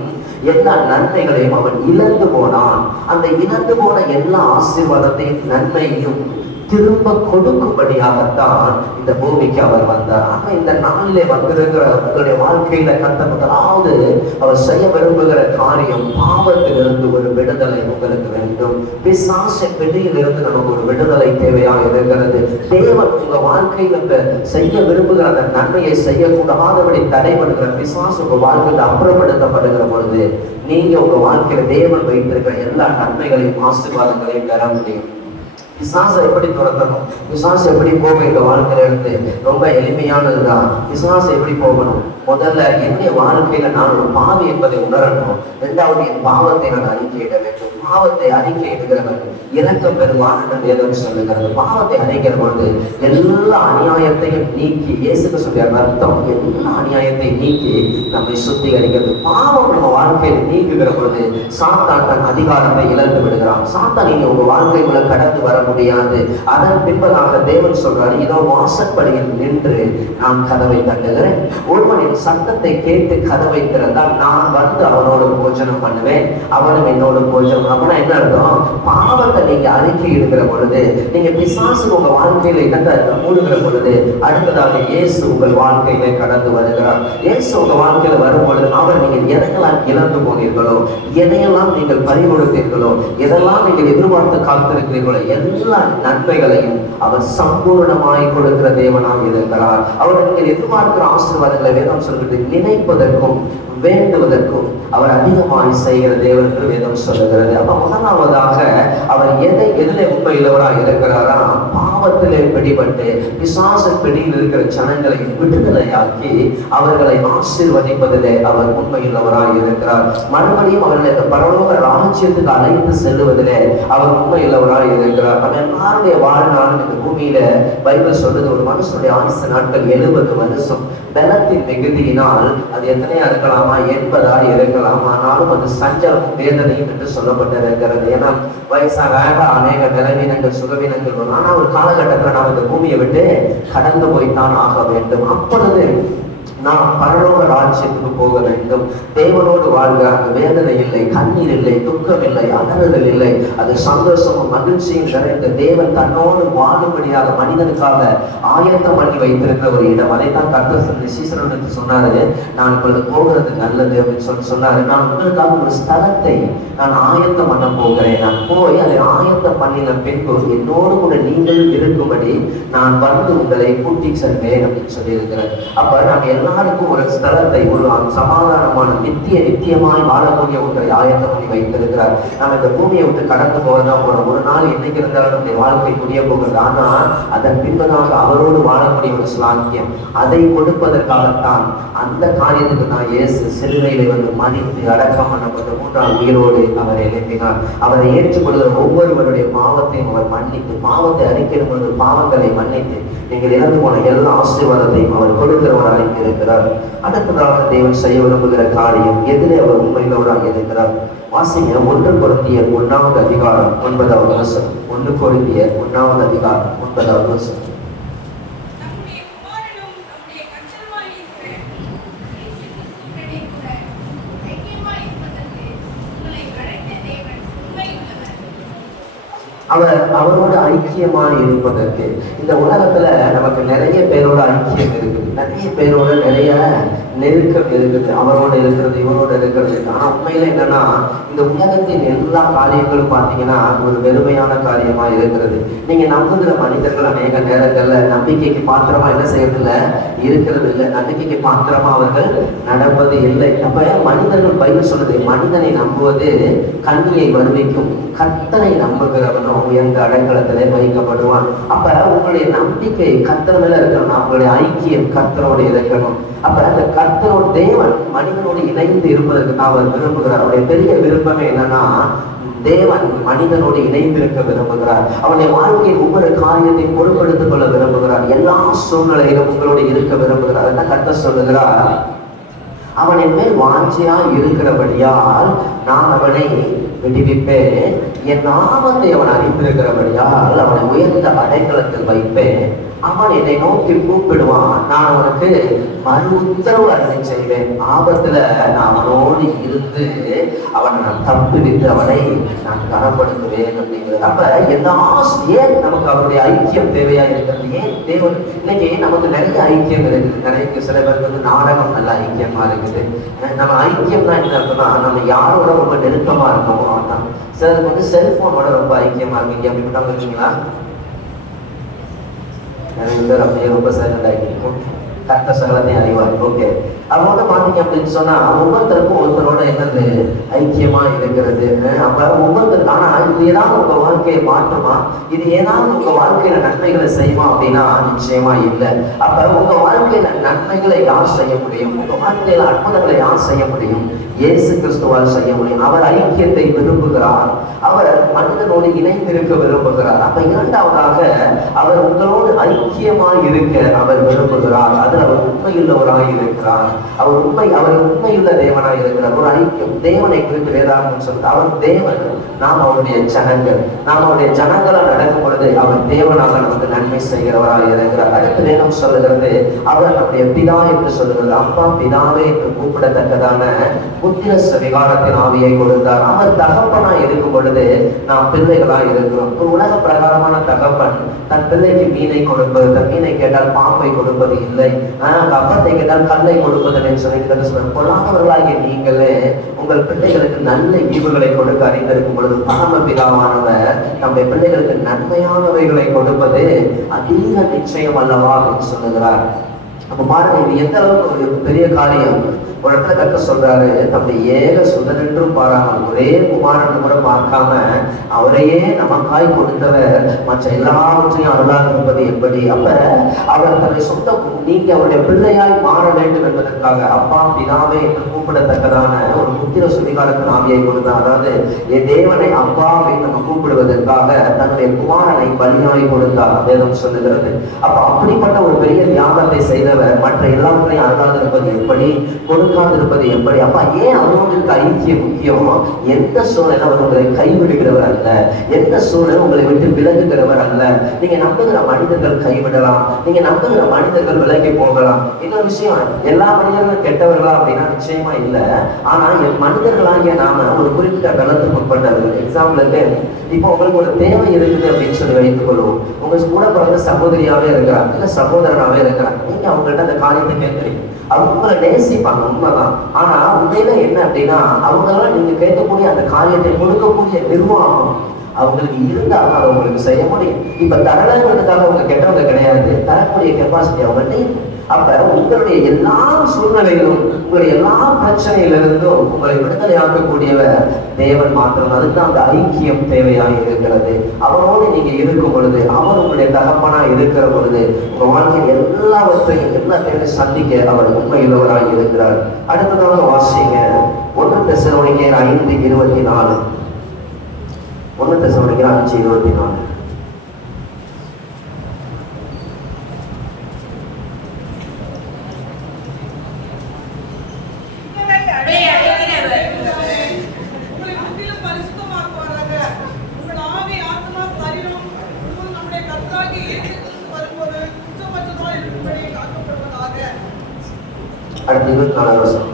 எல்லா நன்மைகளையும் அவன் இழந்து போனான். அந்த இழந்து போன எல்லா ஆசீர்வாதத்தையும் நன்மையையும் திரும்ப கொடுக்கும்படியாகத்தான் இந்த பூமிக்கு அவர் வந்தார். ஆனா இந்த நாளிலே வந்திருக்கிற உங்களுடைய வாழ்க்கையில கர்த்தர் முதலாவது அவர் செய்ய விரும்புகிற காரியம், பாவத்திலிருந்து ஒரு விடுதலை உங்களுக்கு வேண்டும். பிசாசின் பிடியிலிருந்து நமக்கு ஒரு விடுதலை தேவையாக இருக்கிறது. தேவன் உங்க வாழ்க்கையில செய்ய விரும்புகிற அந்த நன்மையை செய்யக்கூடாதபடி தடைபடுகிற பிசாசு உங்க வாழ்க்கையில் அப்புறப்படுத்தப்படுகிற பொழுது நீங்க உங்க வாழ்க்கையில தேவன் வைத்திருக்கிற எல்லா நன்மைகளையும் ஆசீர்வாதங்களையும் பெற முடியும். பிசாசை எப்படி துரத்தணும், பிசாசு எப்படி போகும் எங்க வாழ்க்கையில இருந்து ரொம்ப எளிமையானதுதான். பிசாசு எப்படி போகணும்? முதல்ல என்னுடைய வாழ்க்கையில நான் ஒரு பாவி என்பதை உணரணும். இரண்டாவது என் பாவத்தை நான் அறிக்கையிட வேண்டும். பாவத்தை அறிக்கையிடுகிறவன் இரக்கம் பெறுவான் என்று வேதம் சொல்லுகிறது. பாவத்தை அறிக்கிற பொழுது எல்லா அநியாயத்தையும் நீக்கி, இயேசுக்கு சொல்லிய அர்த்தம் எல்லா அநியாயத்தையும் நீக்கி நம்மை சுத்திகரிக்கிறது. பாவம் நம்ம வாழ்க்கையை நீக்குகிற பொழுது சாத்தான் தன் அதிகாரத்தை இழந்து விடுகிறான். சாத்தான் நீங்க உங்க வாழ்க்கைக்குள்ள கடந்து வர முடியாது. அதன் பின்பதாக தேவன் சொல்றாரு, இதோ வாசற்படியில் நின்று நான் கதவை தட்டுகிறேன், ஒருவனின் சத்தத்தை கேட்டு கதவை திறந்தால் நான் வந்து அவனோடு போஜனம் பண்ணுவேன், அவனும் என்னோட போஜனம். அப்படின்னா என்ன அர்த்தம்? பாவத்தை நீங்க அறிக்கை இடுகிற பொழுது, நீங்க பிசாசு உங்க வாழ்க்கையில இடத்தை மூடுகிற பொழுது அடுத்ததாக இயேசு உங்கள் வாழ்க்கையில கடந்து வருகிறார். இயேசு உங்க வாழ்க்கையில வரும் பொழுது அவர் நீங்கள் எதையெல்லாம் இழந்து போனீர்களோ, எதையெல்லாம் நீங்கள் பறிகொடுத்தீர்களோ, எதெல்லாம் நீங்கள் எதிர்பார்த்து காத்திருக்கிறீர்களோ எல்லா நன்மைகளையும் அவர் சம்பூர்ணமாய் கொடுக்கிற தேவனாக இருக்கிறார். அவர் நீங்கள் எதிர்பார்க்கிற ஆசீர்வாதங்களை வேதம் சொல்கிறது, நினைப்பதற்கும் வேண்டுவதற்கும் அவர் அதிகமாய் செய்கிற தேவன் என்று வேதம் சொல்லுகிறது. அப்ப முதலாவதாக அவர் எதிலே உண்மையுள்ளவராக இருக்கிறாரா? பாவத்திலே பிடிபட்டு பிசாசின் பிடியில் இருக்கிற ஜனங்களை விடுதலையாக்கி அவர்களை ஆசீர்வதிப்பதிலே அவர் உண்மையுள்ளவராக இருக்கிறார். மறுபடியும் அவர்களை இந்த பரலோக ராஜ்யத்துக்கு அழைத்து செல்லுவதிலே அவர் உண்மையுள்ளவராக இருக்கிறார். நம்ம எல்லாருடைய வாழ்நாளும் இந்த பூமியில பைபிள் சொல்றது, ஒரு மனுஷனுடைய ஆயுசு நாட்கள் 70 வருஷம். பலத்தின் மிகுதியினால் அது எத்தனையா இருக்கலாமா? 80 இருக்கலாம். ஆனாலும் அது சஞ்சலமும் வேதனையும் என்று சொல்லப்பட்டிருக்கிறது. ஏன்னா வயசாக அநேக பலவீனங்கள் சுகவீனங்கள் வரும். ஆனா ஒரு காலகட்டத்தில் நாம் இந்த பூமியை விட்டு கடந்து போய்த்தான் ஆக வேண்டும். அப்பொழுது நாம் பரலோக ராஜ்யத்துக்கு போக வேண்டும். தேவனோடு வாழ்க. அங்கு வேதனை இல்லை, கண்ணீர் இல்லை, துக்கம் இல்லை, அலறுதல் இல்லை. அது சந்தோஷமும் மகிழ்ச்சியும் நிறைந்த தேவன் தன்னோடு வாழும்படியாக மனிதனுக்காக ஆயத்தம் பண்ணி வைத்திருக்கிற ஒரு இடம். அதைத்தான் கர்த்தர் சொல்லி சீசனுக்கு சொன்னாரு, நான் இப்பொழுது போகிறது நல்லது அப்படின்னு சொல்லி சொன்னாரு. நான் உங்களுக்காக ஒரு ஸ்தலத்தை நான் ஆயத்தம் பண்ண போகிறேன். நான் போய் அதை ஆயத்தம் பண்ணின பின்பு என்னோடு கூட நீங்கள் இருக்கும்படி நான் வந்து உங்களை கூட்டி செல்வேன் அப்படின்னு சொல்லி இருக்கிறேன். அப்ப நாங்க எல்லாருக்கும் ஒரு ஸ்தலத்தை, ஒரு சமாதானமான நித்தியமாய் வாழக்கூடிய ஒன்றை ஆயத்தம் பண்ணி வைத்திருக்கிறார். நம்ம இந்த பூமியை விட்டு கடந்து போகதான் போறோம். ஒரு நாள் என்னைக்கு இருந்தாலும் நம்முடைய வாழ்க்கை புரிய போகிறது. ஆனா அதன் பின்பதாக அவரோடு வாழக்கூடிய ஒரு ஸ்லாக்கியம், அதை கொடுப்பதற்காகத்தான் அந்த காரியத்துக்கு தான் இயேசு சிலுவையிலே வந்து மறித்து அடக்கம் பண்ணப்பட்ட 3ஆம் உயிரோடு அவர் எழுப்பினார். அவரை ஏற்றுக்கொள்கிற ஒவ்வொருவருடைய பாவத்தையும் அவர் மன்னித்து, பாவத்தை அறிக்கையிடும் பொழுது பாவங்களை மன்னித்து நீங்கள் இறந்து போன எல்லா ஆசீர்வாதத்தையும் அவர் கொடுக்கிறவராக இருக்கிறார். அடுத்ததாக தேவன் செய்ய விரும்புகிற காரியம், எதிலே அவர் உண்மையுள்ளவராக இருக்கிறார். வாசிங்க 1 கொரிந்தியர் 1வது அதிகாரம் 9வது வசனம். 1 கொரிந்தியர் 1வது அதிகாரம் 9வது வசனம். அவரோட ஐக்கியமாக இருப்பதற்கு இந்த உலகத்துல நமக்கு நிறைய பேரோட ஐக்கியம் இருக்குது, நிறைய பேரோட நிறைய நெருக்கம் இருக்குது, அவரோட இருக்கிறது, இவரோட இருக்கிறது. ஆனா உண்மையில என்னன்னா இந்த உலகத்தின் எல்லா காரியங்களும் பார்த்தீங்கன்னா ஒரு வெறுமையான காரியமா இருக்கிறது. நீங்க நம்புகிற மனிதர்கள் அநேக நேரங்கள்ல நம்பிக்கைக்கு பாத்திரமா என்ன செய்யறதில்ல, இருக்கிறது இல்லை. நம்பிக்கைக்கு பாத்திரமா அவர்கள் நடப்பது இல்லை. அப்ப மனிதர்கள் பைபிள் சொல்லுது, மனிதனை நம்புவது கண்ணியை வருவிக்கும், கர்த்தரை நம்புகிறவனும் உயர்ந்த அடைக்கலத்திலே வைக்கப்படுவான். அப்ப உங்களுடைய நம்பிக்கை கர்த்தர் மேல இருக்கணும், உங்களுடைய ஐக்கியம் கர்த்தரோடு இருக்கணும். அப்ப அந்த கர்த்தரோட தேவன் மனிதனோடு இணைந்து இருப்பதற்கு தான் அவர் விரும்புகிறார். அவருடைய பெரிய விருப்பமே என்னன்னா, தேவன் மனிதனோடு இணைந்திருக்க விரும்புகிறார். அவனுடைய வாழ்க்கையை ஒவ்வொரு காரியத்தை பொறுப்பெடுத்துக் கொள்ள விரும்புகிறார். எல்லா சூழ்நிலையிலும் உங்களோடு இருக்க விரும்புகிறார். என்ன கர்த்தர் சொல்லுகிறார், அவனின் மேல் வாஞ்சியா இருக்கிறபடியால் நான் அவனை விடுவிப்பேன், என் நாமத்தை அவன் அறிந்திருக்கிறபடியால் அவனை உயர்ந்த அடைக்கலத்தில் வைப்பேன், அவன் என்னை நோக்கி கூப்பிடுவான், நான் அவனுக்கு மறு உத்தரவு அருளை செய்வேன், ஆபத்துல நான் அவனோடு இருந்து அவனை நான் தப்புவித்து அவனை நான் கனப்படுத்துவேன் அப்படிங்கிறது. அப்ப எல்லா ஏன் நமக்கு அவருடைய ஐக்கியம் தேவையா இருக்கிறது? ஏன் தேவன் இன்னைக்கு நமக்கு நிறைய ஐக்கியம் இருக்குது. நிறைய சில பேருக்கு வந்து நாடகம் நல்ல ஐக்கியமா இருக்குது. நம்ம ஐக்கியம்னா என்ன இருக்குன்னா, நம்ம யாரோட ரொம்ப நெருக்கமா இருக்கோமோ அவன். சிலருக்கு வந்து செல்போனோட ரொம்ப ஐக்கியமா இருக்கீங்க அப்படிப்பட்டவங்க இருக்கீங்களா? நிறைய பேர் அப்படியே ரொம்ப சைலண்ட் ஆகிருக்கும், கரெக்டா சகலத்தையும் அறிவார். ஓகே, அவரோட பாத்தீங்க அப்படின்னு சொன்னா ஒவ்வொருத்தருக்கும் ஒருத்தரோட என்னது ஐக்கியமா இருக்கிறது. அப்ப ஒவ்வொருத்தருக்கு, ஆனா இது ஏதாவது உங்க வாழ்க்கையை மாற்றுமா, இது ஏதாவது உங்க வாழ்க்கையில நன்மைகளை செய்யுமா அப்படின்னா நிச்சயமா இல்லை. அப்ப உங்க வாழ்க்கையில நன்மைகளை யார் செய்ய முடியும்? உங்க வாழ்க்கையில அற்புதங்களை யார் செய்ய முடியும்? இயேசு கிறிஸ்துவால் செய்ய முடியும். அவர் ஐக்கியத்தை விரும்புகிறார், அவர் மனிதனோடு இணைந்திருக்க விரும்புகிறார். அப்ப இரண்டாவதாக அவர் உங்களோடு ஐக்கியமாய் இருக்க அவர் விரும்புகிறார். அதில் அவர் உண்மையுள்ளவராய் இருக்கிறார். அவர் உண்மையுள்ள தேவனாய் இருக்கிறார். ஒரு ஐக்கியம் தேவனை குறித்து வேதாகமம் சொல்றது, அவர் தேவன், நாம் அவருடைய ஜனங்கள். நாம் அவருடைய ஜனங்களா நடக்கும் பொழுது அவர் தேவனாக நமக்கு நன்மை செய்கிறவராய் இருக்கிறார். அடுத்து வேதம் சொல்லுகிறது, அவர் நம்முடைய பிதா என்று சொல்லுகிறது. அப்பா பிதாவே என்று கூப்பிடத்தக்கதான புத்திர விகாரத்தின் ஆவியை கொடுத்தார். அவர் தகப்பனாய் இருக்கும் பொழுது நாம் பிள்ளைகளாய் இருக்கிறோம். ஒரு உலக பிரகாரமான தகப்பன் தன் பிள்ளைக்கு மீனை கொடுப்பது, தன் மீனை கேட்டால் பாம்பை கொடுப்பது இல்லை, அப்பத்தை கேட்டால் கல்லை கொடுப்பதில்லை சொல்லி பொல்லாதவர்களாகிய நீங்களே உங்கள் பிள்ளைகளுக்கு நல்ல ஈவுகளை கொடுக்க அறிந்திருக்கும் பொழுது பரமபிதாவானவர் நம்முடைய பிள்ளைகளுக்கு நன்மையானவைகளை கொடுப்பது அதிக நிச்சயம் அல்லவா அப்படின்னு சொல்லுகிறார். அப்ப பாருங்க, இது எந்த அளவுக்கு ஒரு பெரிய காரியம். ஒரு இடத்துல கற்க சொல்றாரு, தம்முடைய ஏக சுதனென்றும் பாராமல் ஒரே குமாரன் கூட பார்க்காம அவரையே நமக்காய் கொடுத்தவர் மற்ற எல்லாவற்றையும் அருளாக இருப்பது எப்படி? அப்ப அவர் தன்னை சொந்த, நீங்க அவருடைய பிள்ளையாய் மாற வேண்டும் என்பதற்காக அப்பா பிதாவே என்று கூப்பிடத்தக்கதான ஒரு புத்திர சுவிகாரத்தின் ஆவியை கொடுத்தார். அதாவது என் தேவனை அப்பா அப்படின்னு நம்ம கூப்பிடுவதற்காக தன்னுடைய குமாரனை பலியாய் கொடுத்தார் வேதம் சொல்லுகிறது. அப்ப அப்படிப்பட்ட ஒரு பெரிய தியாகத்தை செய்தவர் மற்ற எல்லாத்தையும் அருளாது இருப்பது எப்படி, கொடுக்காது இருப்பது எப்படி? அப்பா ஏன் அவங்களுக்கு ஐக்கியம் முக்கியம்? எந்த சூழ்நிலை அவர் உங்களை கைவிடுகிறவர் அல்ல, எந்த சூழ்நிலை உங்களை விட்டு விலகுகிறவர் அல்ல. நீங்க நம்புகிற மனிதர்கள் கைவிடலாம், நீங்க நம்புகிற மனிதர்கள் விலகி போகலாம். இன்னொரு விஷயம், எல்லா மனிதர்களும் கெட்டவர்களா அப்படின்னா நிச்சயமா இல்லை. ஆனா மனிதர்களாகிய நாம ஒரு குறிப்பிட்ட பலத்துக்கு உட்பட்டவர்கள். எக்ஸாம்பிளுக்கு இப்போ உங்களுக்கு ஒரு தேவை இருக்குது அப்படின்னு சொல்லி வைத்துக் கொள்வோம். உங்க கூட பிறந்த சகோதரியாவே இருக்கிறாங்க, இல்ல சகோதரனாவே இருக்கிறாங்க. நீங்க அவங்கள்ட்ட அந்த காரியத்தை கேட்கறீங்க, அவங்க உங்களை நேசிப்பாங்க, உண்மைதான். ஆனா உண்மையில என்ன அப்படின்னா, அவங்களால நீங்க கேட்கக்கூடிய அந்த காரியத்தை கொடுக்கக்கூடிய நிர்வாகம் அவங்களுக்கு இருந்தாலும் அதை உங்களுக்கு செய்ய முடியும். இப்ப தரலங்கிறதுக்காக அவங்க கெட்டவங்க கிடையாது, தரக்கூடிய கெப்பாசிட்டி அவங்கள்ட்ட. அப்ப உங்களுடைய எல்லா சூழ்நிலைகளும், உங்களுடைய எல்லா பிரச்சனையிலிருந்தும் உங்களை விடுதலையாக்கக்கூடியவர் தேவன் மாத்திரம். அதுதான் அந்த ஐக்கியம் தேவையாக இருக்கிறது. அவரோடு நீங்க இருக்கும் பொழுது, அவர் உங்களுடைய தகப்பனா இருக்கிற பொழுது, உங்க வாழ்க்கையில் எல்லாத்தையும் சந்திக்க அவர் உண்மையுள்ளவராக இருக்கிறார். அடுத்ததாக வாசிங்க 1 தெசலோனிக்கேயர் 5:24. 1 தெசலோனிக்கேயர் 5:24. அடுத்து 24 வருஷம்.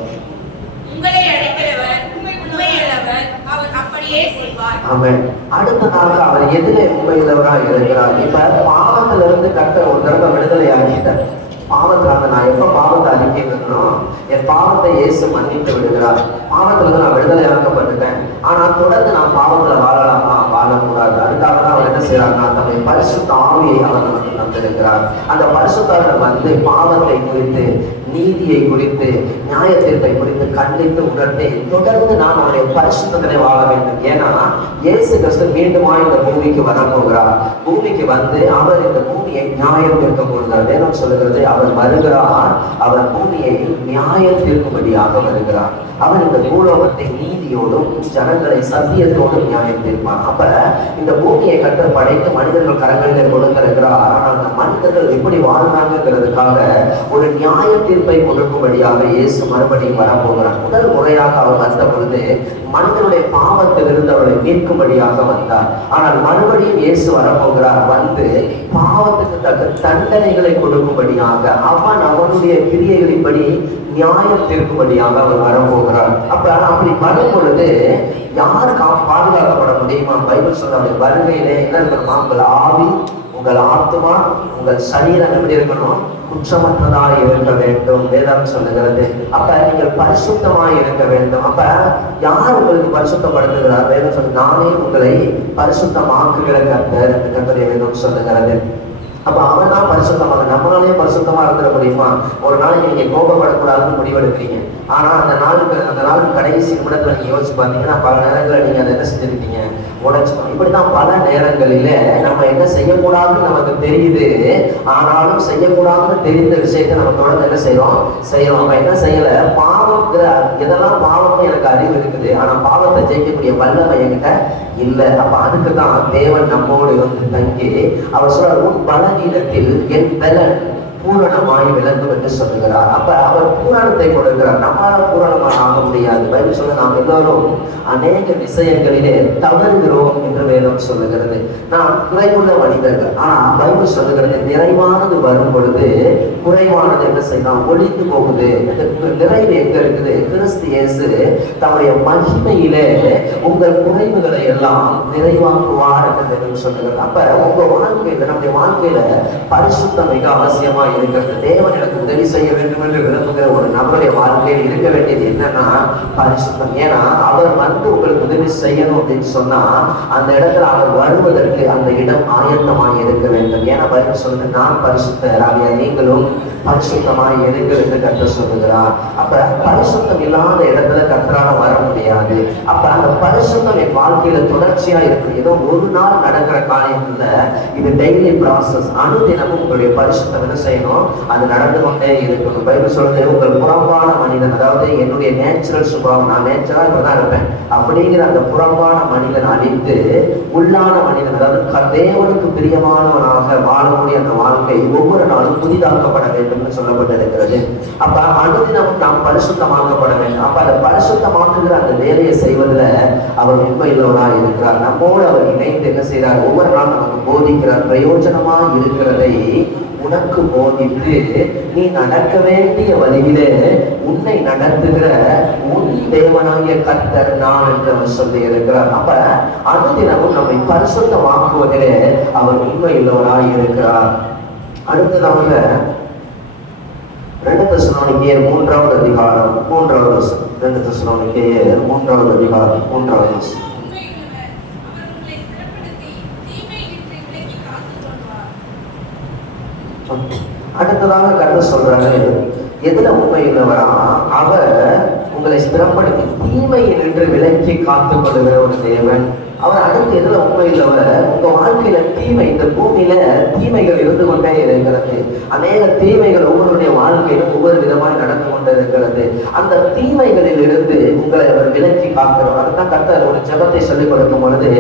உங்களை அழைக்கிறவர் உண்மையுள்ளவர், அவர் அப்படியே செய்வார். ஆமென். அடுத்ததாக அவர் எதிலே உண்மையுள்ளவராக இருக்கிறார்? இப்ப பாவத்துல இருந்து கர்த்தர் ஒரு தடவை விடுதலை ஆகிட்டார். பாவத்தினால நான் எப்ப பாவத்தை அறிக்கை பண்ணணும், என் பாவத்தை இயேசு மன்னித்து விடுகிறார். பாவத்துல இருந்து நான் விடுதலை ஆக்கப்பட்டுட்டேன். ஆனா தொடர்ந்து நான் பாவத்துல வாழலாமா? வாழக்கூடாது. அதுக்காக தான் அவர் என்ன செய்யறாருன்னா, தன்னுடைய பரிசுத்த ஆவியை அவர் நமக்கு தந்திருக்கிறார். அந்த பரிசுத்தர் வந்து பாவத்தை குறித்து, நீதியை குறித்து, நியாய தீர்ப்பை குறித்து கண்டித்து உணர்த்தி தொடர்ந்து நாம் அவருடைய பரிசுத்தத்திலே வாழ வேண்டும். ஏன்னா இயேசு கிறிஸ்து மீண்டுமா இந்த பூமிக்கு வரப்போகிறார். பூமிக்கு வந்து அவர் இந்த பூமியை நியாயம் தீர்க்க போகிறார். வேதம் சொல்லுகிறது, அவர் வருகிறார், அவர் பூமியை நியாயம் தீர்க்கும்படியாக வருகிறார். அவர் இந்த பூலோகத்தை நீதியோடும் ஜனங்களை சத்தியத்தோடும் நியாயம் தீர்ப்பார். அப்ப இந்த பூமியை கட்ட படைத்து மனிதர்கள் கரங்களிலே கொடுத்திருக்கிறார். ஆனால் அந்த மனிதர்கள் எப்படி வாழ்ந்தாங்கிறதுக்காக ஒரு நியாய தீர்ப்பை கொடுக்கும்படியாக இயேசு மறுபடியும் வரப்போகிறார். முதல் முறையாக அவர் வந்த பொழுது மனிதனுடைய பாவத்திலிருந்து அவரை மீட்கும்படியாக வந்தார். ஆனால் மறுபடியும் இயேசு வரப்போகிறார், வந்து பாவத்துக்கு தக்க தண்டனைகளை கொடுக்கும்படியாக, அவனுடைய கிரியைகளின்படி நியாயம் தீர்க்கும்படியாக அவர் வரப்போகிறார். அப்படி வரும் பொழுது யார் பாதுகாக்கப்பட முடியுமா? பைபிள் சொல்ற வருகையிலே என்ன இருக்கணுமா? உங்கள் ஆவி, உங்கள் ஆத்மா, உங்கள் சரீரம் எப்படி இருக்கணும்? குற்றமற்றதாக இருக்க வேண்டும். வேதம் சொல்லுகிறது. அப்ப நீங்கள் பரிசுத்தமாய் இருக்க வேண்டும். அப்ப யார் உங்களுக்கு பரிசுத்தப்படுத்துகிறார்? வேதம் சொல்லு, நானே உங்களை பரிசுத்தமாக்குகிற கர்த்தர் என்று கர்த்தருடைய வேதம் சொல்லுகிறது. அப்ப அவர் தான் பரிசுத்தமாக, நம்மளாலேயே பரிசுத்தமா இருந்துட முடியுமா? ஒரு நாளைக்கு நீங்க கோபப்படக்கூடாதுன்னு முடிவெடுக்கிறீங்க. ஆனா அந்த நாளுக்கு கடைசி நிமிடத்துல நீங்க யோசிச்சு பார்த்தீங்கன்னா பல நேரங்களில் நீங்க அதை என்ன செஞ்சிருக்கீங்க? உடைச்சிட்டோம். இப்படிதான் பல நேரங்களில நம்ம என்ன செய்யக்கூடாதுன்னு நமக்கு தெரியுது, ஆனாலும் செய்யக்கூடாதுன்னு தெரிந்த விஷயத்தை நம்ம தொடர்ந்து என்ன செய்யறோம்? நம்ம என்ன செய்யல? பாவங்கிற இதெல்லாம் பாவம்னு எனக்கு அறிவு இருக்குது, ஆனா பாவத்தை ஜெயிக்கக்கூடிய வல்லமை என்கிட்ட இல்லை. அப்ப அதுக்கு தான் தேவன் நம்மோடு வந்து தங்கி அவர் சொல்ற, உன் பலவீனத்தில் என் பலன் பூரணமாய் விளங்கும் என்று சொல்லுகிறார். அப்ப அவர் பூரணத்தை கொடுக்கிறார். நம்மளால பூரணமாக ஆக முடியாது. பைபிள் சொல்ல, நாம் எல்லோரும் அநேக விஷயங்களிலே தவறுகிறோம் என்று வேதம் சொல்லுகிறது. நாம் குறைவுள்ள மனிதர்கள். ஆனா பைபிள் சொல்லுகிறது, நிறைவானது வரும் பொழுது குறைவானது என்ன செய்யலாம்? ஒழித்து போகுது. நிறைவு எங்க இருக்குது? கிறிஸ்து இயேசு தம்முடைய மகிமையிலே உங்கள் குறைவுகளை எல்லாம் நிறைவாக்குவார் என்று வேதம் சொல்லுகிறது. அப்ப உங்க வாழ்க்கையில, நம்முடைய வாழ்க்கையில பரிசுத்தம் மிக அவசியமா இருக்கிறது. தேவன் எனக்கு உதவி செய்ய வேண்டும் என்று விரும்புகிற ஒரு நபருடைய வாழ்க்கையில் இருக்க வேண்டியது என்னன்னா பரிசுத்தம். ஏன்னா அவர் வந்து உங்களுக்கு உதவி செய்யணும் அப்படின்னு சொன்னா அந்த இடத்துல அவர் வருவதற்கு அந்த இடம் ஆயத்தமாய் இருக்க வேண்டும். ஏன்னா பைபிள் சொல்லுது, நான் பரிசுத்தராகிய நீங்களும் பரிசுத்தமாய் இருக்கிறது என்று கர்த்தர் சொல்லுகிறார். அப்ப பரிசுத்தம் இல்லாத இடத்துல கர்த்தரால வர முடியாது. அப்ப அந்த பரிசுத்தம் என் வாழ்க்கையில தொடர்ச்சியா இருக்கு. ஏதோ ஒரு நாள் நடக்கிற காரியம் இல்ல, இது டெய்லி ப்ராசஸ். அனுதினமும் உங்களுடைய பரிசுத்தம் என்ன செய்யணும்? அது நடந்து கொண்டே இருக்கணும். பைபிள் சொல்றது, உங்கள் புறம்பான மனிதன், அதாவது என்னுடைய நேச்சுரல் சுபாவம், நான் நேச்சுரலா இப்பதான் இருப்பேன் அப்படிங்கிற அந்த புறம்பான மனிதன் அழித்து உள்ளான மனிதன், அதாவது தேவனுக்கு பிரியமானவனாக வாழக்கூடிய அந்த வாழ்க்கை ஒவ்வொரு நாளும் புதிதாக்கப்பட வேண்டும் என்று சொல்லப்பட்டிருக்கிறது. அப்ப அனுதினமும் நாம் பரிசுத்தமாக்கப்பட வேண்டும். அப்ப அந்த பரிசுத்தமாக்குகிற அந்த வேலையை செய்வதில் அவர் உண்மையுள்ளவராக இருக்கிறார். நம்மோடு அவர் இணைந்து என்ன செய்கிறார்? ஒவ்வொரு நாள் நமக்கு போதிக்கிறார். பிரயோஜனமா இருக்கிறதை உனக்கு போதித்து நீ நடக்க வேண்டிய வழியிலே உன்னை நடத்துகிற உன் தேவனாகிய கர்த்தர் நான் என்று அவர் சொல்லி இருக்கிறார். அப்ப அனுதினமும் நம்மை பரிசுத்தமாக்குவதிலே அவர் உண்மையுள்ளவராய் இருக்கிறார். அடுத்ததாக 2 தெசலோனிக்கேயர் 3வது அதிகாரம் 3வது வசனம். 2 தெசலோனிக்கேயர் 3வது அதிகாரம் 3வது வசனம். அடுத்ததாக கர்த்தர் சொல்றாரு, எதுல உண்மையுள்ளவரா? அவர் உங்களை ஸ்திரப்படுத்தி தீமையை நின்று விலக்கி காத்துக் கொள்ளுகிற ஒரு தேவன். அவர் அடுத்து எதுல உண்மையுள்ளவர்? உங்க வாழ்க்கையில தீமை, இந்த பூமியில தீமைகள் இருந்து கொண்டே இருக்கிறது. அநேக தீமைகள் ஒவ்வொருடைய வாழ்க்கையிலும் ஒவ்வொரு விதமாக நடந்து கொண்டே இருக்கிறது. அந்த தீமைகளில் இருந்து உங்களை அவர் விலக்கி காக்கிறோம். அதுதான் கர்த்தர் ஒரு ஜெபத்தை சொல்லிக் கொடுக்கும் பொழுது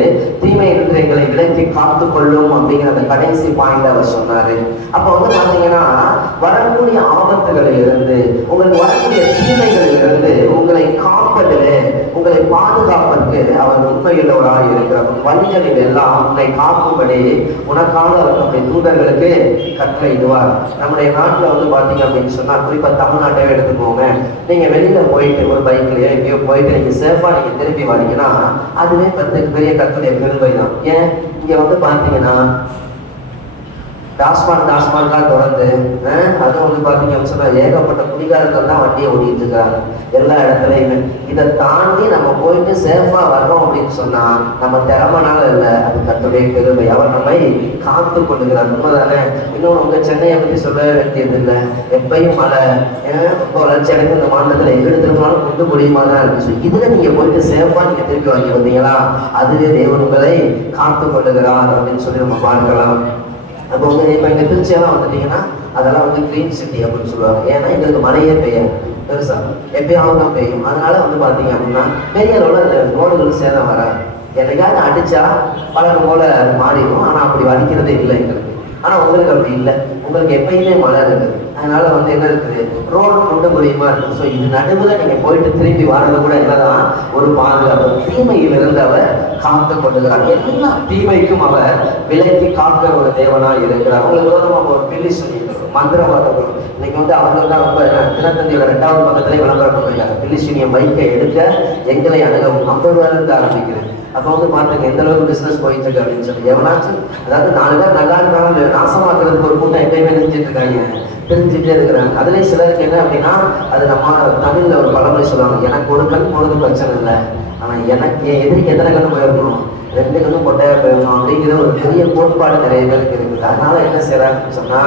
தீமை நின்று எங்களை விலக்கி காத்துக் கொள்ளும் அப்படிங்கிற அந்த கடைசி பாயிண்ட் அவர் சொன்னாரு. அப்ப பாத்தீங்கன்னா வரக்கூடிய ஆபத்துகளில் இருந்து, உங்களுக்கு வரக்கூடிய தீமைகளில் இருந்து உங்களை காப்பதிலே, உங்களை பாதுகாப்பதற்கு அவர் உண்மையுள்ளவராக இருக்கிறார். வழிகளில் எல்லாம் உன்னை காக்கும்படி உனக்காக அவர் நம்முடைய தூதர்களுக்கு கட்டளையிடுவார். நம்முடைய நாட்டுல பாத்தீங்க அப்படின்னு சொன்னா, குறிப்பா தமிழ்நாட்டையே எடுத்துக்கோங்க. நீங்க வெளியில போயிட்டு ஒரு பைக்லயோ எங்கேயோ போயிட்டு நீங்க சேஃபா நீங்க திருப்பி வரீங்கன்னா அதுவே பெரிய கர்த்தருடைய பெருமை தான். ஏன் இங்க பாத்தீங்கன்னா டாஸ்மார்க் தொடர்ந்து அதுவும் பாத்தீங்க அப்படின்னு சொன்னா ஏகப்பட்ட குடிகாரர்கள் தான் வண்டியை ஓடிட்டு இருக்காங்க எல்லா இடத்துலயுமே. இதை தாண்டி நம்ம போயிட்டு சேஃபா வர்றோம் அப்படின்னு சொன்னா நம்ம திறமனால இல்லை, அது கர்த்தருடைய பெருமை. அவர் நம்மை காத்து கொள்ளுகிறார். உண்மைதானே? இன்னொன்று சென்னையை பத்தி சொல்ல வேண்டியது இல்லை. எப்பயும் மழை, ரொம்ப வளர்ச்சி அடைந்து இந்த மாநிலத்துல எங்க திரும்பினாலும் கொண்டு முடியுமா தான் இருந்துச்சு. இதுல நீங்க போயிட்டு சேஃபா நீங்க திருப்பி வாங்கி வந்தீங்களா, அதுவே தேவன் உங்களை காத்து கொள்ளுகிறார் அப்படின்னு சொல்லி நம்ம பார்க்கலாம். அப்போ இப்போ இங்கே திருச்சியெல்லாம் வந்துட்டீங்கன்னா அதெல்லாம் கிரீன் சிட்டி அப்படின்னு சொல்லுவாங்க. ஏன்னா எங்களுக்கு மழையே பெய்யும் பெருசா, எப்பயாவது தான் பெய்யும். அதனால பார்த்தீங்க அப்படின்னா பெரிய அளவில் ரோடுகள் சேதம் வராது. என்னைக்காவது அடிச்சா பழக்கம் போல மாறிடும். ஆனால் அப்படி வலிக்கிறதே இல்லை எங்களுக்கு. ஆனால் உங்களுக்கு அப்படி இல்லை, உங்களுக்கு எப்பயுமே மழை இருக்குது. அதனால என்ன இருக்குது, ரோடு கொண்டு முடியுமா இருக்குது. ஸோ இது நடுவில் நீங்கள் போயிட்டு திரும்பி வர்றது கூட என்னதான் ஒரு பாதுகாப்பு. தீமையில் இருந்து அவர் காத்து கொண்டுகிறார். எல்லா தீமைக்கும் அவர் விலக்கி காக்கிற ஒரு தேவனாக இருக்கிறார். உங்களுக்கு விரோதமாக ஒரு பில்லி சொல்லிட்டு மந்திரவாதங்கள் இன்னைக்கு அவங்க தான் ரொம்ப தினத்தந்தியோட 2வது பக்கத்திலே விளம்பரம் பண்ணிருக்காங்க. பில்லி சூனியம் பைக்கை எடுக்க எங்களை அணுகவும் 50 ரூபாயிலிருந்து ஆரம்பிக்கிறது. அப்போ பாருங்க எந்த அளவுக்கு பிசினஸ் போயிட்டு இருக்கு அப்படின்னு சொல்லி. எவனாச்சும் அதாவது 4 பேர் நல்லா இருக்காங்க நாசமாக்குறதுக்கு ஒரு கூட்டம் எப்பயுமே நினைச்சிட்டு இருக்காங்க, தெரிஞ்சுட்டே இருக்கிறாங்க. அதுலேயும் சிலருக்கு என்ன அப்படின்னா, அது நம்ம தமிழ்ல ஒரு பழமொழி சொல்லுவாங்க, எனக்கு ஒரு கண் போகிறது பிரச்சனை இல்லை, ஆனால் எனக்கு என் எதிரிக்கு எத்தனை கண்ணு போயிருக்கணும், 2 கண்ணும் கொட்டையா போயிடணும் அப்படிங்கிற ஒரு பெரிய கோட்பாடு நிறைய பேருக்கு இருக்குது. அதனால என்ன செய்யறாங்கன்னு சொன்னா,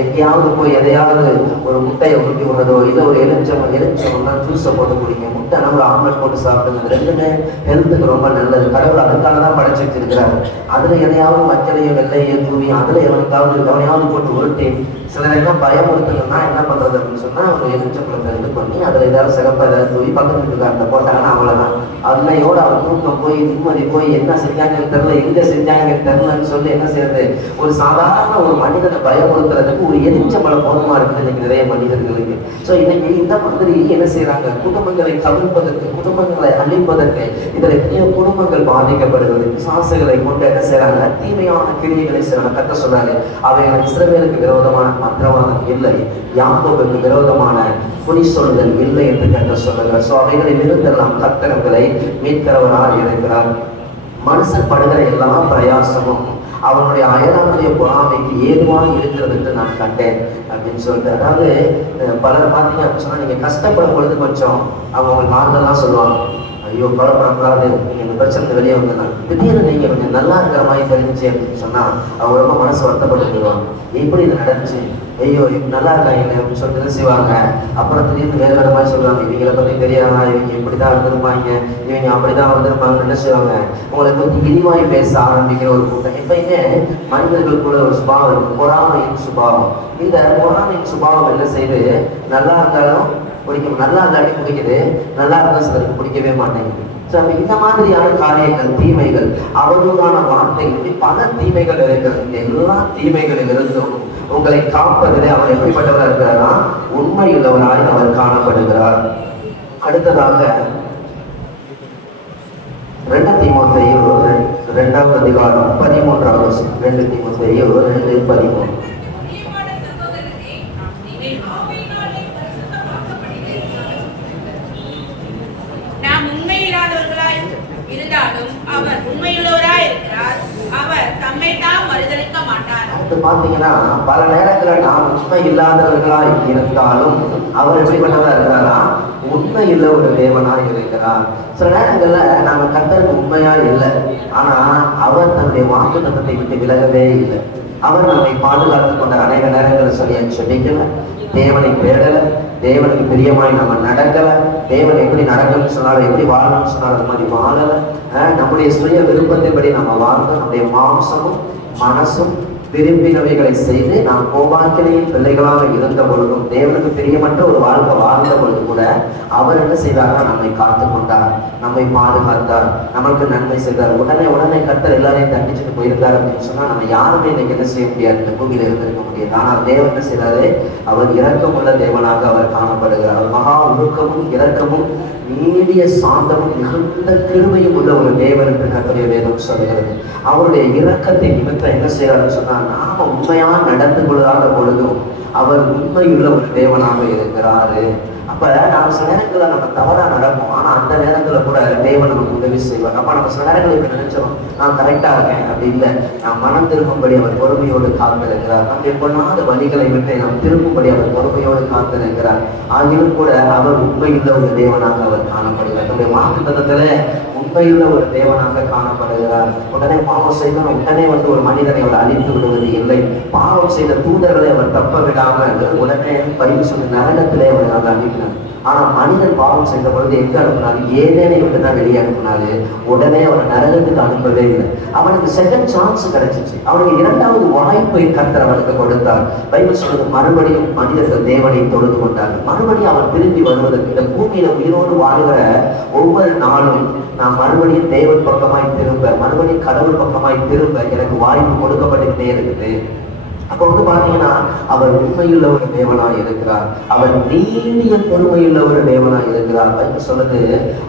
எங்கேயாவது போய் எதையாவது ஒரு முட்டையை ஊற்றி விடுறதோ இல்லை ஒரு எலுமிச்சம்னா ஜூஸை போட்டு குடிங்க, முட்டை நம்ம ஆம்லெட் போட்டு சாப்பிடுங்க, ரெண்டுமே ஹெல்த்துக்கு ரொம்ப நல்லது. கடவுள் அதுக்காக தான் படைச்சு வச்சிருக்கிறாரு. அதுல எதையாவது மக்களையும் வெள்ளையை தூவி அதுல எவனையாவது போட்டு உருட்டி சிலர் என்ன பயமுறுத்தணும்னா என்ன பண்றது அப்படின்னு சொன்னா, ஒரு எலுமிச்சம்பழத்தை இது பண்ணி அதுல ஏதாவது சிறப்பாக ஏதாவது தூவி பக்கத்து வீட்டுக்காரத்தை போட்டாங்கன்னா அவ்வளவுதான். அன்னையோட அவர் தூக்கம் போய் நிம்மதி போய் என்ன செஞ்சாங்கன்னு தெரியல, எங்க செஞ்சாங்கன்னு தெரியலன்னு சொல்லி என்ன செய்யறது, ஒரு சாதாரண ஒரு மனிதனை பயமுறுத்துறதுக்கு ஒரு எலுமிச்சம்பழம் போதுமா இருக்குது இன்னைக்கு நிறைய மனிதர்களுக்கு. ஸோ இன்னைக்கு இந்த மாதிரி என்ன செய்யறாங்க, குடும்பங்களை கவிழ்ப்பதற்கு, குடும்பங்களை அழிப்பதற்கு, இதில் எத்தனையோ குடும்பங்கள் பாதிக்கப்படுகிறது. சாசுகளை கொண்டு என்ன செய்யறாங்க, தீமையான கிரியைகளை செய்யறாங்க. கத்த சொன்னாரு, அவைகள் இஸ்ரவேலுக்கு விரோதமான மந்திரவாதம் இல்லை, யாக்கோபுக்கு விரோதமான பொய் சொல்லுதல் இல்லை என்று கத்த சொல்லுகிறார். ஸோ அவைகளில் இருந்தெல்லாம் கர்த்தர்களை மீட்கிறவராக இருக்கிறார். மனுஷன் படுகிற எல்லா பிரயாசமும் அவனுடைய அயலானுடைய பொறாமைக்கு ஏதுவாக இருக்கிறது என்று நான் கண்டேன் அப்படின்னு சொல்லிட்டு. அதாவது பலர் பார்த்தீங்க அப்படின்னு சொன்னா, நீங்க கஷ்டப்படும் பொழுது கொஞ்சம் அவங்க நார்மலாக சொல்லுவாங்க, ஐயோ கவலைப்படக்கூடாது, நீங்க இந்த பிரச்சனை வெளியே வந்தனா. திடீர்னு நீங்க கொஞ்சம் நல்லா இருக்கிற மாதிரி தெரிஞ்சு அப்படின்னு சொன்னா அவங்க ரொம்ப மனசு வருத்தப்பட்டு போயிடுவாங்க. எப்படி இது நடந்துச்சு, ஐயோ நல்லா இருக்காங்க அப்படின்னு சொல்லிட்டு செய்வாங்க. அப்புறம் திடீர்னு வேறு வேறு மாதிரி சொல்லுவாங்க, இவங்களை பற்றி தெரியாதா, இவங்க இப்படிதான் இருந்திருப்பாங்க, இவங்க அப்படிதான் வந்திருப்பாங்கன்னு என்ன செய்வாங்க, உங்களை இழிவாய் பேச ஆரம்பிக்கிற ஒரு கூட்டம். எப்பயுமே மனிதர்களுக்குள்ள ஒரு சுபாவம் இருக்கு, பொறாமையின் சுபாவம். இந்த பொறாமையின் சுபாவம் என்ன செய்து, நல்லா இருந்தாலும் பிடிக்கும், நல்லா இல்லாட்டி பிடிக்குது, நல்லா இருந்தால் சிலருக்கு பிடிக்கவே மாட்டேங்குது. ஸோ இந்த மாதிரியான காரியங்கள், தீமைகள், அவதூறான வார்த்தைகள், பல தீமைகள் இருக்கிறது. இந்த எல்லா தீமைகளில் இருந்தும் உங்களை காப்பதிலே அவர் எப்படிப்பட்டவராக இருக்கிறாரா? உண்மையுள்ளவராய் அவர் காணப்படுகிறார். அடுத்ததாக 2 தீமோத்தேயு 2ஆம் அதிகாரம் 13ஆம் வசனம். 2 தீமோத்தேயு 2:13. பிரியமான சகோதரரே, நீங்கள் ஆவியினாலே பரிசுத்தமாக்கப்படுகிறீர்கள். நாம் உண்மையில்லாதவர்களாய் இருந்தாலும் அவர் உண்மையுள்ளவராய் இருக்கிறார். அவர் தம்மை தாம் மறுதலிக்க மாட்டார். அடுத்து பாத்தீங்கன்னா, பல நேரங்களில் நாம் உண்மை இல்லாதவர்களாய் இருந்தாலும் அவர் எப்படிப்பட்டவராக இருக்கிறாரா? உண்மையுள்ள ஒரு தேவனாய் இருக்கிறார். சில நேரங்கள்ல நாம கர்த்தருக்கு உண்மையா இல்லை, ஆனா அவர் தன்னுடைய வாக்குத்தத்தத்தை விட்டு விலகவே இல்லை. அவர் நம்மை பாதுகாத்துக் கொண்ட அநேக நேரங்களில் சரியா செபிக்கல, தேவனை தேடல, தேவனுக்கு பிரியமாய் நம்ம நடக்கல, தேவன் எப்படி நடக்கணும்னு சொன்னாலும், எப்படி வாழணும்னு சொன்னாலும் அது மாதிரி வாழல. நம்முடைய சுய விருப்பத்தின்படி நம்ம வாழ்ந்தோம். நம்முடைய மாம்சமும் மனசும் விரும்பினவைகளை செய்து நாம் கோபாக்கினையின் பிள்ளைகளாக இருந்த பொழுதும், தேவனுக்கு பிரியமற்ற ஒரு வாழ்க்கை வாழ்ந்த பொழுது கூட அவர் என்ன செய்தார்னா நம்மை காத்து கொண்டார், நம்மை பாதுகாத்தார், நமக்கு நன்மை செய்தார். உடனே கர்த்தர் எல்லாரையும் தண்டிச்சுட்டு போயிருந்தார் அப்படின்னு சொன்னா நம்ம யாருமே இன்னைக்கு என்ன செய்ய முடியாது, இந்த பூமியில இருந்திருக்க முடியாது. ஆனால் தேவன் என்ன செய்தாரு? அவர் இரக்கமுள்ள தேவனாக அவர் காணப்படுகிறார். அவர் மகா ஒழுக்கமும் இரக்கமும் நீடிய சாந்தமும் மிகுந்த கிருபையும் உள்ள ஒரு தேவன் என்று கர்த்தருடைய வேதம் சொல்கிறது. அவருடைய இரக்கத்தை நிமித்தம் என்ன செய்யறாருன்னு சொன்னா, நாம உண்மையா நடந்து கொள்ளாத பொழுதும் அவர் உண்மையுள்ள ஒரு தேவனாக இருக்கிறாரு. அப்ப நாம சில நேரங்களில் நம்ம தவறா நடப்போம், ஆனா அந்த நேரத்துல கூட தேவன் நமக்கு உதவி செய்வார். அப்ப நம்ம சில நேரங்களில் இப்ப நினைச்சோம் நான் கரெக்டா இருக்கேன் அப்படி இல்லை, நான் மனம் திரும்பும்படி அவர் பொறுமையோடு காத்திருக்கிறார். நம்முடைய பொண்ணாத வழிகளை விட்டு நாம் திரும்பும்படி அவர் பொறுமையோடு காத்திருக்கிறார். ஆகியும் கூட அவர் உண்மையுள்ள ஒரு தேவனாக அவர் காணப்படுகிறார். நம்முடைய வாக்குத்தத்தத்துல உண்மையுள்ள ஒரு தேவனாக காணப்படுகிறார். உடனே பாவம் செய்தால் உடனே ஒரு மனிதனை அவர் அழித்து விடுவது இல்லை. பாவம் செய்த தூதர்களை அவர் தப்ப விடாமல் உடனே பரிவு சொன்ன நரகத்திலே அவர் அனுப்பினார். ஆனா மனிதன் பாவம் செய்த பொழுது எங்க அனுப்பினாரு? ஏதேனை விட்டு தான் வெளியே அனுப்பினாரு. உடனே அவனை நரகத்துக்கு அனுப்பவே இல்லை. அவனுக்கு செகண்ட் சான்ஸ் கிடைச்சிச்சு. அவனுக்கு 2வது வாய்ப்பை கர்த்தர் அவனுக்கு கொடுத்தார். பைபிள் சொல்றது, மறுபடியும் மனிதர்கள் தேவனை தொழுது கொண்டார்கள். மறுபடியும் அவன் திரும்பி வருவதற்கு, இந்த பூமியில உயிரோடு வாழ்கிற ஒவ்வொரு நாளும் நான் மறுபடியும் தேவன் பக்கமாய் திரும்ப, மறுபடியும் கடவுள் பக்கமாய் திரும்ப எனக்கு வாய்ப்பு கொடுக்கப்பட்டுக்கிட்டே இருக்குது. அப்ப பாத்தீங்கன்னா அவர் உண்மையுள்ள ஒரு தேவனாய் இருக்கிறார். அவர் நீடிய பொறுமையுள்ள ஒரு தேவனாய் இருக்கிறார். பைபிள் சொல்லுது,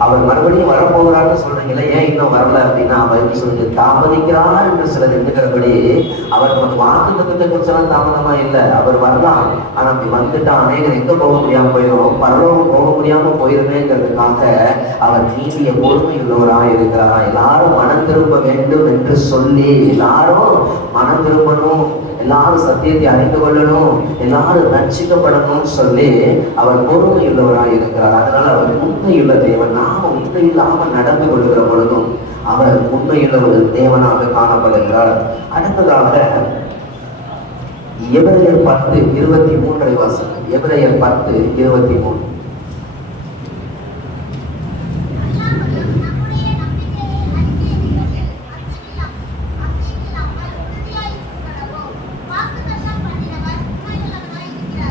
அவர் மறுபடியும் வரப்போகிறார்னு சொல்றீங்களே, ஏன் இன்னும் வரல அப்படின்னா பைபிள் சொல்லுது தாமதிக்கிறார் என்று சிலர் எண்ணுகிறபடி அவர் நமக்கு வாக்குத்தத்தத்தை குறிச்செல்லாம் தாமதமா இல்லை. அவர் வரலாம், ஆனா அப்படி வந்துட்டா அநேகர் எங்க போக முடியாம போயிடும், பரலோகம் போக முடியாம போயிருமேங்கிறதுக்காக அவர் நீடிய பொறுமையுள்ளவராய் இருக்கிறார். எல்லாரும் மனம் திரும்ப வேண்டும் என்று சொல்லி, எல்லாரும் மனம் திரும்பணும், எல்லாரும் சத்தியத்தை அறிந்து கொள்ளணும், எல்லாரும் ரட்சிக்கப்படணும்னு சொல்லி அவர் பொறுமையுள்ளவராய் இருக்கிறார். அதனால அவர் உண்மையுள்ள தேவன். நாம உண்மை இல்லாமல் நடந்து கொள்கிற பொழுதும் அவர் உண்மையுள்ள ஒரு தேவனாக காணப்படுகிறார். அடுத்ததாக எபிரேயர் 10:23 வாசகம். எபிரேயர் 10:23.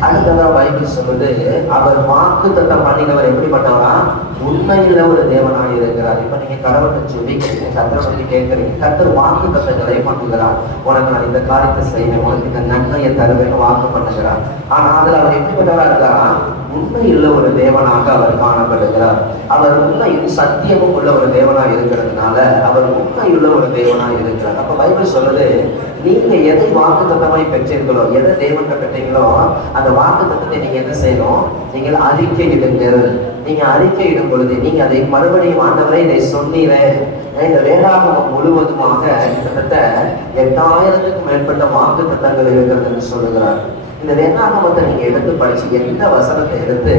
அடுத்ததா பைபிள் சொல்லுது, அவர் வாக்குத்தத்தம் பண்ணினவர் எப்படிப்பட்டவரா? உண்மையுள்ள ஒரு தேவனாக இருக்கிறார். இப்ப நீங்க கடவுளை சொல்லிக்கிறீங்க, கர்த்தரை பற்றி கேட்கறீங்க, கர்த்தர் வாக்குத்தத்தங்களை பண்ணுகிறார். உனக்கு நான் இந்த காரியத்தை செய்வேன், உனக்கு இந்த நன்மையை தருவேன்னு வாக்கு பண்ணுகிறார். ஆனா அதுல அவர் எப்படிப்பட்டவரா இருக்காரா? உண்மையுள்ள ஒரு தேவனாக அவர் காணப்படுகிறார். அவர் உண்மையும் சத்தியமும் உள்ள ஒரு தேவனாக இருக்கிறதுனால அவர் உண்மையுள்ள ஒரு தேவனாக இருக்கிறார். அப்ப பைபிள் சொல்லுது, நீங்க எதை வாக்குத்தத்தமாய் பெற்றீர்களோ, எதை தேவன் பெற்றீங்களோ அந்த வாக்குத்தத்தத்தை நீங்க என்ன செய்யணும்? நீங்கள் அறிக்கையிடுங்கள். நீங்க அறிக்கையிடும் பொழுது நீங்க அதை மறுபடியும் ஆண்டவரே இதை சொன்னீரேன். இந்த வேதாகமம் முழுவதுமாக கிட்டத்தட்ட 8000க்கும் மேற்பட்ட வாக்குத்தத்தங்கள் இருக்கிறது என்று சொல்லுகிறார். இந்த வேதாகமத்தை நீங்க எடுத்து படிச்சு எந்த வசனத்தை எடுத்து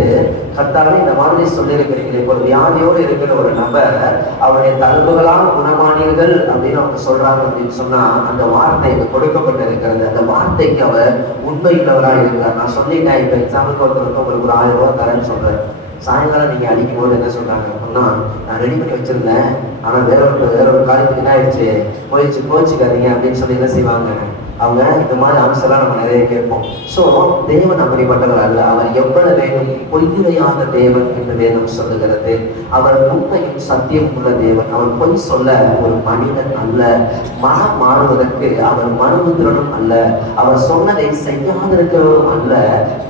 கர்த்தாவே இந்த மாதிரி சொல்லியிருக்கிறீங்களே, ஒரு வியாதியோடு இருக்கிற ஒரு நபர் அவருடைய தழும்புகளால் குணமானீர்கள் அப்படின்னு அவங்க சொல்றாங்க அப்படின்னு சொன்னா அந்த வார்த்தை கொடுக்கப்பட்டு இருக்கிறது. அந்த வார்த்தைக்கு அவர் உண்மையுள்ளவராக இருக்கிறார். நான் சொல்லிட்டேன், இப்ப எக்ஸாம்பிளுக்கு ஒருத்தருக்கு உங்களுக்கு ஒரு 1000 ரூபாய் தரேன்னு சொல்றேன். சாயங்காலம் நீங்க அடிக்கும் போது என்ன சொல்றாங்க அப்படின்னா, நான் ரெடி பண்ணி வச்சிருந்தேன், ஆனா வேற ஒரு காரியத்துக்கு என்ன ஆயிடுச்சு, போயிடுச்சு, கோச்சிக்காதீங்க அப்படின்னு சொல்லி என்ன செய்வாங்க, அவங்க இந்த மாதிரி ஆன்சர்லாம் நம்ம நிறைய கேட்போம். ஸோ தேவன் அப்படிப்பட்டவர் அல்ல. அவர் எவ்வளவு வேணும் பொய்யுரையாத தேவன் என்று வேதம் சொல்லுகிறது. அவர் உண்மையும் சத்தியம் உள்ள தேவன். அவர் பொய் சொல்ல ஒரு மனிதன் அல்ல. மனம் மாறுவதற்கு அவர் மனுபுத்திரனும் அல்ல. அவர் சொன்னதை செய்யாதிருக்கிறவரும் அல்ல.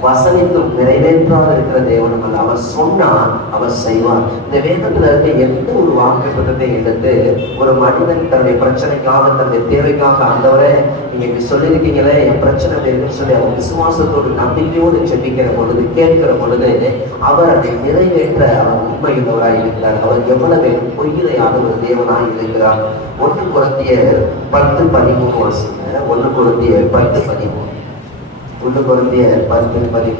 வசனித்தும் நிறைவேற்றாது இருக்கிற தேவனும் அல்ல. அவர் சொன்னால் அவர் செய்வார். இந்த வேதத்தில் இருக்க எந்த ஒரு வாக்குத்தத்தை எடுத்து ஒரு மனிதன் தன்னுடைய பிரச்சனைக்காக தன்னுடைய தேவைக்காக ஆண்டவரே நீங்க இப்படி சொல்லியிருக்கீங்களே என் பிரச்சனை இருக்குன்னு சொல்லி அவர் விசுவாசத்தோடு நம்பிக்கையோடு செபிக்கிற பொழுது கேட்கிற பொழுது அவர் அதை நிறைவேற்ற அவர் உண்மையுள்ளவராய் இருக்கிறார். அவர் எவ்வளவு பொய்யிலையான ஒரு தேவனாய் இருக்கிறார். 1 கொரிந்தியர் 10:13 வாசிங்க. 1 கொரிந்தியர் 10:13. 1 கொரிந்தியர் 10:13.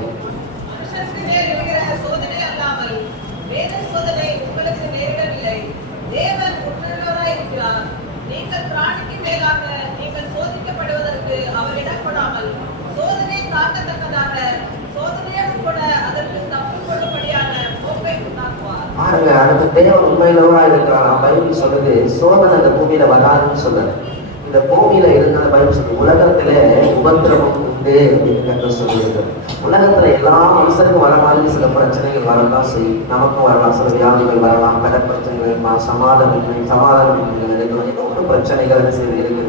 பாருங்க, அடுத்த தேவன் உண்மையிலவரா இருக்கிறார். பைபிள் சொல்லுது சோதனை அந்த பூமியில வராதுன்னு சொல்லுது. இந்த பூமியில இருக்கிற பைபிள் சொல்லு உலகத்திலே உபத்திரவம் உண்டு அப்படின்னு சொல்லியிருக்கு. உலகத்துல எல்லா மனுஷருக்கும் வர மாதிரி சில பிரச்சனைகள் வரலாம் செய்யும். நமக்கும் வரலாம், சில வியாதிகள் வரலாம், கடன் பிரச்சனைகள், சமாதானங்கள் இருக்கலாம், ஏதோ ஒரு பிரச்சனைகள் இருக்குது.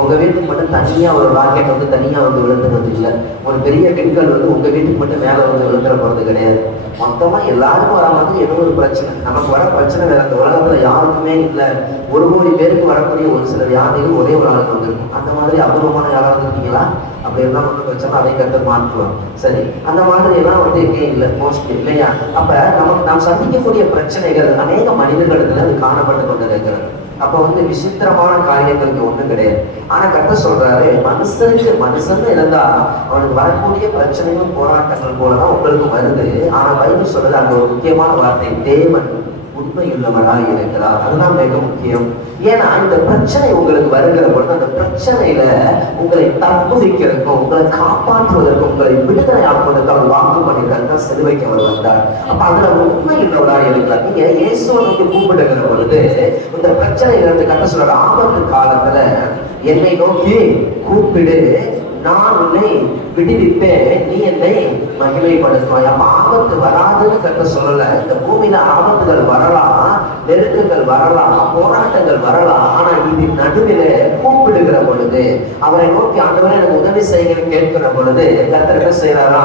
உங்க வீட்டுக்கு மட்டும் தனியா ஒரு ராக்கெட் வந்து தனியா வந்து விழுந்துறது இல்லை. ஒரு பெரிய பெண்கள் வந்து உங்க வீட்டுக்கு மட்டும் மேல வந்து விழுந்துட போறது கிடையாது. மொத்தமா எல்லாருக்கும் வர மாதிரி ஏதோ ஒரு பிரச்சனை. நமக்கு வர பிரச்சனை வேற இந்த உலகத்துல யாருக்குமே இல்லை. 1 கோடி பேருக்கு வரக்கூடிய ஒரு சில வியாதிகள் ஒரே ஒரு ஆளுக்கு வந்திருக்கும். அந்த மாதிரி அபூர்வமான யாராவது இருக்கீங்களா? அப்படி எல்லாம் ஒன்றும் பிரச்சனை அதை கற்று மாற்றுவோம். சரி, அந்த மாதிரி எல்லாம் வந்து எங்கே இல்லை மோஸ்ட்லி இல்லையா? அப்ப நமக்கு நாம் சந்திக்கக்கூடிய பிரச்சனைகள் அநேக மனிதர்களிடத்துல அது காணப்பட்டு கொண்டு இருக்கிறது. அப்ப வந்து விசித்திரமான காரியங்களுக்கு ஒண்ணும் கிடையாது. ஆனா கர்த்தர் சொல்றாரு மனுஷன் இருந்தா அவனுக்கு வரக்கூடிய பிரச்சனைகள் போராட்டங்கள் போலதான் உங்களுக்கு வருது. ஆனா பைபிள் சொல்றது அந்த ஒரு முக்கியமான வார்த்தை தேவன் உண்மையுள்ளவராய் இருக்கிறார். அதுதான் மிக முக்கியம். ஏன்னா இந்த பிரச்சனை உங்களுக்கு வருகிற பொழுது அந்த பிரச்சனையில உங்களை தப்புவிக்கிறதுக்கும் உங்களை காப்பாற்றுவதற்கும் உங்களை விடுதலை ஆக்குவதற்கு அவர் வாக்கு பண்ணிருக்காரு. சிலுவைக்கு அவர் வந்தார். அப்ப அதுல உண்மையுள்ளவராய் இருக்கிறார். நீங்க இயேசுவை நோக்கி கூப்பிடுகிற பொழுது இந்த பிரச்சனையில இருந்து கர்த்தர் சொல்ற ஆபத்து காலத்துல என்னை நோக்கி கூப்பிடு, நான் உன்னை விடுவிப்பேன், நீ என்னை மகிமைப்படுத்துவாய். அப்ப ஆபத்து வராதுன்னு கர்த்தர் சொல்லல. இந்த பூமியில ஆபத்துகள் வரலாம், நெருக்கங்கள் வரலாம், போராட்டங்கள் வரலாம். ஆனா இது நடுவில் கூப்பிடுகிற பொழுது அவரை நோக்கி ஆண்டவரே எனக்கு உதவி செய்ய கேட்கிற பொழுது கர்த்தர் என்ன செய்யறாரா?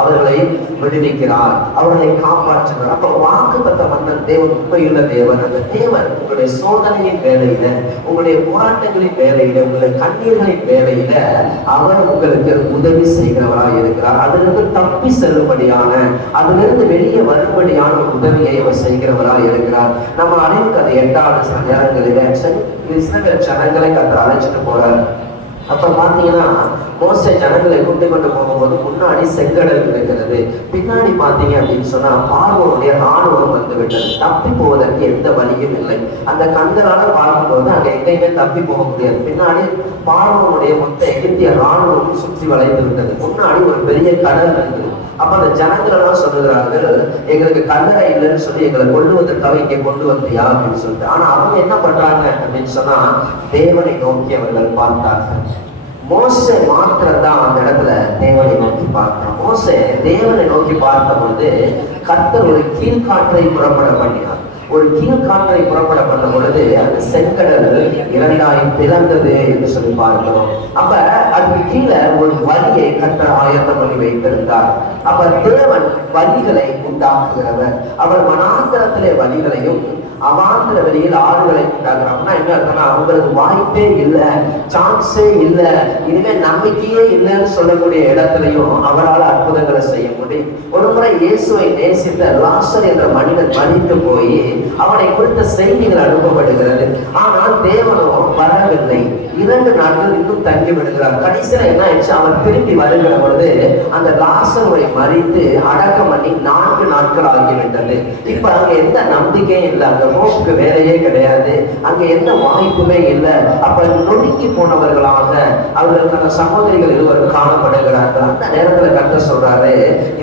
அவர்களை விடுவிக்கிறார், அவர்களை காப்பாற்றுகிறார். அப்ப வாக்குத்தத்த மன்னன் தேவன் உண்மையுள்ள தேவன். அந்த தேவன் உங்களுடைய சோதனையின் வேலையில, உங்களுடைய போராட்டங்களின் வேலையில, உங்களுடைய கண்ணீர்களின் வேலையில அவர் உங்களுக்கு உதவி செய்கிறவராக இருக்கிறார். அதிலிருந்து தப்பி செல்லும்படியான, அதிலிருந்து வெளியே வரும்படியான ஒரு உதவியை அவர் செய்கிறவராக இருக்கிறார். நம்ம அனைவருக்கு அது 8வது சில நேரங்களில இஸ்ரவேல் ஜனங்களை கர்த்தர் அழைச்சிட்டு போறார். அப்ப பாத்தீங்கன்னா மோசே ஜனங்களை கூட்டி கொண்டு போகும்போது முன்னாடி செங்கடல் இருக்கிறது, பின்னாடி பாத்தீங்க அப்படின்னு சொன்னா பார்வோனுடைய ராணுவம் வந்து விட்டது. தப்பி போவதற்கு எந்த வழியும் இல்லை. அந்த கண்களால பார்க்கும்போது அங்க எங்கேயுமே தப்பி போக முடியாது. பின்னாடி பார்வோனுடைய மொத்த எகிப்திய ராணுவம் சுற்றி வளைந்து விட்டது. முன்னாடி ஒரு பெரிய கடல் இருந்தது. அப்ப அந்த ஜனங்கள் எல்லாம் சொல்லுகிறார்கள், எங்களுக்கு கல்லறை இல்லைன்னு சொல்லி எங்களை கொள்ளுவதற்காக இங்கே கொண்டு வந்தியா அப்படின்னு சொல்லிட்டு. ஆனா அவங்க என்ன பண்றாங்க அப்படின்னு சொன்னா தேவனை நோக்கி அவர்கள் பார்த்தார்கள். மோசே மாத்திரம் தான் அந்த இடத்துல தேவனை நோக்கி பார்த்தான். மோசே தேவனை நோக்கி பார்த்த பொழுது கர்த்தர் ஒரு கீழ்காற்றை புறப்பட பண்ணினார். ஒரு கீழ்காற்றை புறப்பட பண்ண பொழுது அந்த செங்கடல் 2ஆய் பிளந்தது என்று சொல்லி பார்க்கிறோம். அப்ப அதுக்கு கீழே ஒரு வழியை கர்த்தர் ஆயத்தம் பண்ணி வைத்திருந்தார். அப்ப தேவன் வழிகளை உண்டாக்குகிறவர். அவர் வனாந்தரத்திலே வழிகளையும் அவாந்திர வெளியில் ஆறுகளை உண்டாக்குறாங்கன்னா என்ன அர்த்தம்னா அவங்களுக்கு வாய்ப்பே இல்லை, சான்ஸே இல்லை, இனிமே நம்பிக்கையே இல்லைன்னு சொல்லக்கூடிய இடத்துலையும் அவரால் அற்புதங்களை செய்ய முடியும். ஒரு முறை இயேசுவை நேசித்த லாசர் என்ற மனிதன் மரித்து போய் அவனை குறித்த செய்திகள் அனுப்பப்படுகிறது. ஆனால் தேவனோ வரவில்லை. 2 நாட்கள் இன்னும் தங்கி விடுகிறார். கடைசியில என்ன ஆயிடுச்சு? அவர் திரும்பி வருகிற பொழுது அந்த லாசரை மறித்து அடக்கம் பண்ணி 4 நாட்கள் ஆகிவிட்டது. இப்ப அங்க எந்த நம்பிக்கையும் இல்லை, அந்த ஹோப்புக்கு வேலையே கிடையாது, அங்க எந்த வாய்ப்புமே இல்லை. அப்ப நொறுங்கி போனவர்களாக அவர்களுக்கான சகோதரிகள் இருவரும் காணப்படுகிறார்கள். அந்த நேரத்துல கர்த்தர் சொல்றாரு,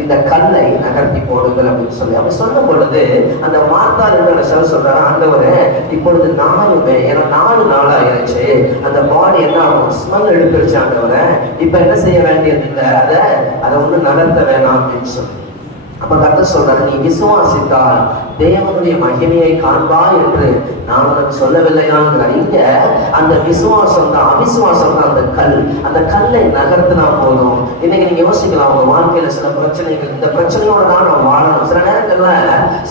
இந்த கல்லை நகர்த்தி போடு. வாங்குங்கள் அப்படின்னு சொல்லி அவன் சொல்லும் பொழுது அந்த மார்த்தா இருக்கிற சொல்றாரு, ஆண்டவரே இப்பொழுது நானுமே ஏன்னா 4 நாள் ஆயிடுச்சு, அந்த பாடி என்ன ஆகும், ஸ்மெல் எடுத்துருச்சு ஆண்டவரே, இப்ப என்ன செய்ய வேண்டியது இல்லை, அதை ஒண்ணு நடத்த வேணாம் அப்படின்னு சொல்லி. அப்ப கர்த்தர் சொல்றாரு, நீ விசுவாசித்தால் தேவனுடைய மகிமையை காண்பாய் என்று நான் உனக்கு சொல்லவில்லையாங்கிறார். இங்க அந்த விசுவாசம் தான், அவிசுவாசம் தான் அந்த கல்லை நகர்த்தினா போதும். இன்னைக்கு நீங்க யோசிக்கலாம், உங்க வாழ்க்கையில சில பிரச்சனைகள், இந்த பிரச்சனையோட தான் நம்ம வாழணும். சில நேரங்கள்ல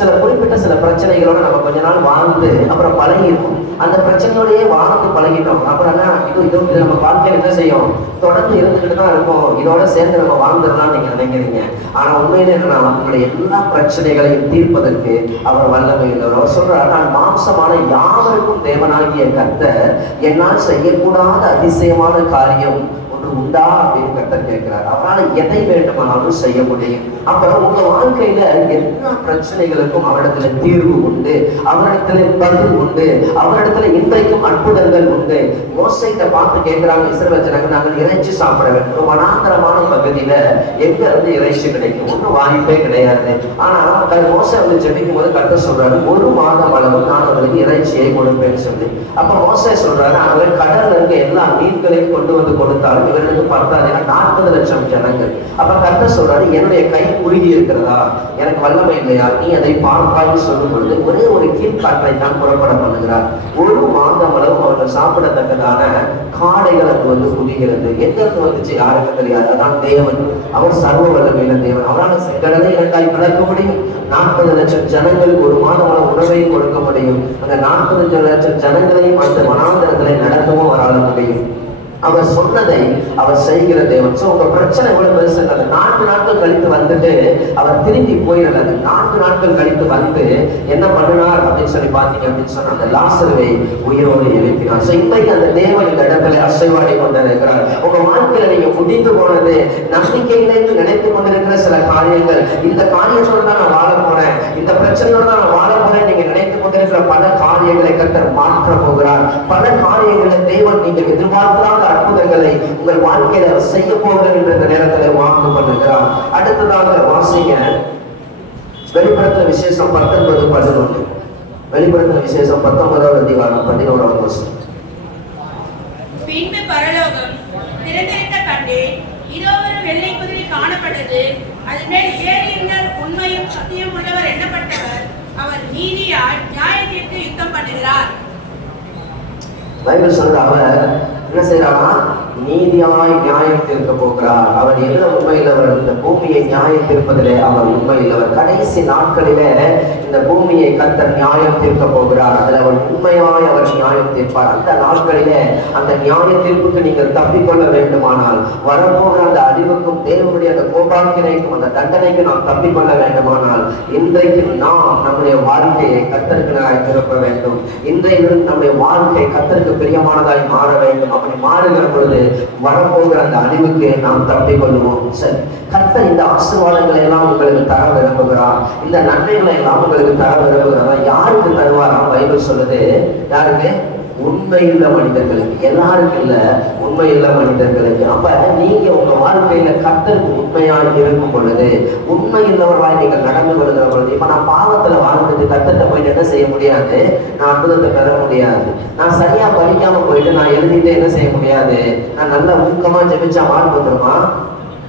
சில குறிப்பிட்ட சில பிரச்சனைகளோட நம்ம கொஞ்ச நாள் வாழ்ந்து அப்புறம் பழகிருக்கும். அந்த பிரச்சனையோடயே வாழ்ந்து பழகிட்டோம். அப்புறம் இது நம்ம வாழ்க்கையில என்ன செய்யும், தொடர்ந்து இருந்துகிட்டு தான் இருக்கும். இதோட சேர்ந்து நம்ம வாழ்ந்துடலாம் நீங்க நினைக்கிறீங்க. ஆனா உண்மையில என்னன்னா, உங்களுடைய எல்லா பிரச்சனைகளையும் தீர்ப்பதற்கு அவர் வல்லமை உள்ளவர். அவர் சொல்றார், நான் மாம்சமான யாவருக்கும் தேவனாகிய கர்த்தர், என்னால் செய்யக்கூடாத அதிசயமான காரியம் உண்டா அப்படின்னு கர்த்தர் கேட்கிறார். அவரால் எதை வேண்டுமானாலும் செய்ய முடியும். அப்புறம் உங்க வாழ்க்கையில எல்லா பிரச்சனைகளுக்கும் அவரிடத்துல தீர்வு உண்டு, அவரிடத்துல பதில் உண்டு, அவரிடத்துல இன்றைக்கும் அற்புதங்கள் உண்டு. மோசைகிட்ட பார்த்து கேட்கிறாங்க இஸ்ரவேல் ஜனங்கள், நாங்கள் இறைச்சி சாப்பிட வேண்டும். வனாந்தரமான பகுதியில எங்க இருந்து இறைச்சி கிடைக்கும், ஒன்றும் வாய்ப்பே கிடையாது. ஆனா மோசை வந்து ஜெபிக்கும் போது கர்த்தர் சொல்றாரு, 1 மாதம் அளவு நான் அவர்களுக்கு இறைச்சியை கொடுப்பேன்னு சொல்லி. அப்ப மோசை சொல்றாரு, அவர் கடல்ல இருக்க எல்லா மீன்களையும் கொண்டு வந்து கொடுத்தாலும் இவர்களுக்கு பத்தாது, 40 லட்சம் ஜனங்கள். அப்ப கர்த்தர் சொல்றாரு, என்னுடைய கை குறுகி இருக்கிறதா, எனக்கு வல்லமை இல்லையா, நீ அதை பார்ப்பாய்னு சொல்லும் பொழுது ஒரே ஒரு கீழ்காற்றை தான் புறப்பட பண்ணுகிறார். 1 மாதம் அளவு அவர்கள் சாப்பிடத்தக்கதான காடைகள் அது வந்து குதிக்கிறது. எங்கிருந்து வந்துச்சு யாருக்கு தெரியாது. அதான் தேவன், அவர் சர்வ வல்லமையில தேவன். அவரால் கடலை 2ஆய் பிளக்க முடியும். 40 லட்சம் ஜனங்களுக்கு 1 மாதம் அளவு உணவையும் கொடுக்க முடியும். அந்த 40 லட்சம் ஜனங்களையும் அந்த வனாந்தரங்களை நடத்தவும் அவரால் முடியும். அவர் சொன்னதை அவர் செய்கிற தேவன். உங்க பிரச்சனை எவ்வளவு பெருசு, 4 நாட்கள் கழித்து வந்துட்டு அவர் திரும்பி போயிடல. 4 நாட்கள் கழித்து வந்து என்ன பண்ணினார் அப்படின்னு சொல்லி பாத்தீங்க அப்படின்னு சொன்னா, அந்த லாசருவை உயிரோடு எழுப்பினார். இன்றைக்கு அந்த தேவன் இந்த இடத்துல அசைவாடி கொண்டிருக்கிறார். உங்க வாழ்க்கையில நீங்க முடிந்து போனது, நம்பிக்கையில நினைத்து கொண்டிருக்கிற சில காரியங்கள், இந்த காரியத்தோட தான் நான் வாழ போனேன், இந்த பிரச்சனையோட தான் நான் வாழ போறேன், நீங்க நினைத்து கொண்டிருக்கிற பல காரியங்களை கர்த்தர் மாற்ற போகிறார். பல காரியங்களை தேவன் நீங்கள் எதிர்பார்க்காத அற்புதங்களை உங்கள் வாழ்க்கையில செய்ய போகிறார் என்ற இந்த நேரத்தில் வாக்கு பண்ணுகிறார். அடுத்ததாக வாசிங்க வெளிப்படுத்தின விசேஷம் 19:11. வெளிப்படுத்தின விசேஷம் 19வது அதிகாரம் 11வது வசனம். பின்பு பரலோகம் திறந்திருக்க கண்டேன், இதோ ஒரு வெள்ளை குதிரை காணப்பட்டது, அதன் மேல் ஏறியிருந்தார் உண்மையும் சத்தியம் உள்ளவர் எண்ணப்பட்டவர், அவர் நீதியால் நியாய தீர்த்து யுத்தம் பண்ணுகிறார். பைபிள் சொல்ற அவர் என்ன செய்யறாரா, நீதியாய் நியாயம் தீர்க்க போகிறார். அவர் என்ன உண்மையிலவர், இந்த பூமியை நியாயம் தீர்ப்பதிலே அவர் உண்மையிலவர். கடைசி நாட்களிலே இந்த பூமியை கர்த்தர் நியாயம் தீர்க்க போகிறார். அதில் அவர் உண்மையாய் அவர் நியாயம் தீர்ப்பார். அந்த நாட்களிலே அந்த நியாய தீர்ப்புக்கு நீங்கள் தப்பிக்கொள்ள வேண்டுமானால், வரப்போகிற அந்த அழிவுக்கும் தேவனுடைய அந்த கோபாக்கினைக்கும் அந்த தண்டனைக்கு நாம் தப்பிக்கொள்ள வேண்டுமானால், இன்றைக்கு நாம் நம்முடைய வாழ்க்கையை கர்த்தருக்கு திருப்ப வேண்டும். இன்றையிலிருந்து நம்முடைய வாழ்க்கை கர்த்தருக்கு பிரியமானதாய் மாற வேண்டும். அப்படி மாறுகிற பொழுது வரப்போகிற அந்த அழிவுக்கு நாம் தப்பிக்கொள்ளுவோம். சரி, கர்த்தர் இந்த ஆசீர்வாதங்களை எல்லாம் உங்களுக்கு தர விரும்புகிறார், இந்த நன்மைகளை எல்லாம் உங்களுக்கு தர விரும்புகிறார். யாருக்கு தருவாரா? பைபிள் சொல்லுது, யாருக்கு? உண்மையுள்ள மனிதர்களுக்கு. எல்லாருக்கும் இல்ல, உண்மையுள்ள மனிதர்களுக்கு. அப்ப நீங்க உங்க வாழ்க்கையில கர்த்தருக்கு உண்மையாக இருக்கும் பொழுது, உண்மையுள்ளவர்களாய் நீங்கள் நடந்து கொள்கிற பொழுது, இப்ப நான் பாவத்துல வாழ்ந்துட்டு கர்த்தர்கிட்ட போயிட்டு என்ன செய்ய முடியாது, நான் அற்புதத்தை பெற முடியாது. நான் சரியா படிக்காம போயிட்டு நான் எழுதிட்டு என்ன செய்ய முடியாது, நான் நல்லா ஊக்கமா ஜெபிச்சா மார்க் வந்துருமா?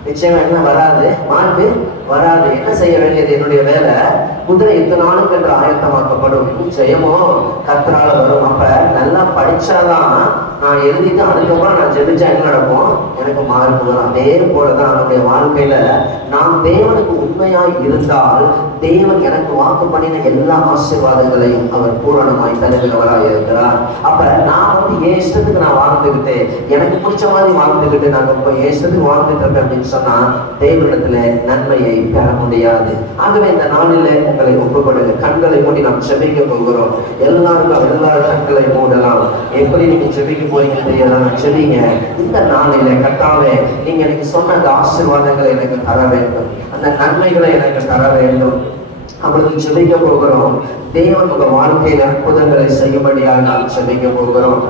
நிச்சயமா என்ன வராது, மார்க்கு வராது. என்ன செய்ய வேண்டியது என்னுடைய வேலை, குதிரை இத்தனை நாளுக்கு என்று ஆயத்தமாக்கப்படும், ஜெயமோ கர்த்தரால வரும். அப்ப நல்லா படிச்சாதான் நான் எழுதிட்டு அதுக்கப்புறம் நான் ஜெபிச்சா என்ன நடக்கும், எனக்கு மார்க் வரும். அதே போலதான் நம்முடைய வாழ்க்கையில நாம் தேவனுக்கு உண்மையாய் இருந்தால், தேவன் எனக்கு வாக்கு பண்ணின எல்லா ஆசீர்வாதங்களையும் அவர் பூரணமாய் தருகிறவராக இருக்கிறார். அப்ப நான் வந்து என் இஷ்டத்துக்கு நான் வாழ்ந்துக்கிட்டு, எனக்கு பிடிச்ச மாதிரி வாழ்ந்துக்கிட்டு நான் என் இஷ்டத்துக்கு வாழ்ந்துட்டு இருக்கேன் அப்படின்னு சொன்னா தேவனிடத்துல நன்மையை பெற முடியாது. ஆகவே இந்த நாளில உங்களை ஒப்புக்கொடுங்க. கண்களை மூடி நாம் செபிக்க போகிறோம். எல்லாருக்கும் எல்லாரும் கண்களை மூடலாம். எப்படி நீங்க செபிக்க போறீங்க தெரியலாம், செபிங்க. இந்த நாளில கர்த்தாவே, நீங்க எனக்கு சொன்ன அந்த ஆசீர்வாதங்களை எனக்கு தர வேண்டும், அந்த நன்மைகளை எனக்கு தர வேண்டும். அப்படி செபிக்க போகிறோம். தேவன் உங்க வாழ்க்கையில அற்புதங்களை செய்யும்படியாக நாம் செபிக்க போகிறோம்.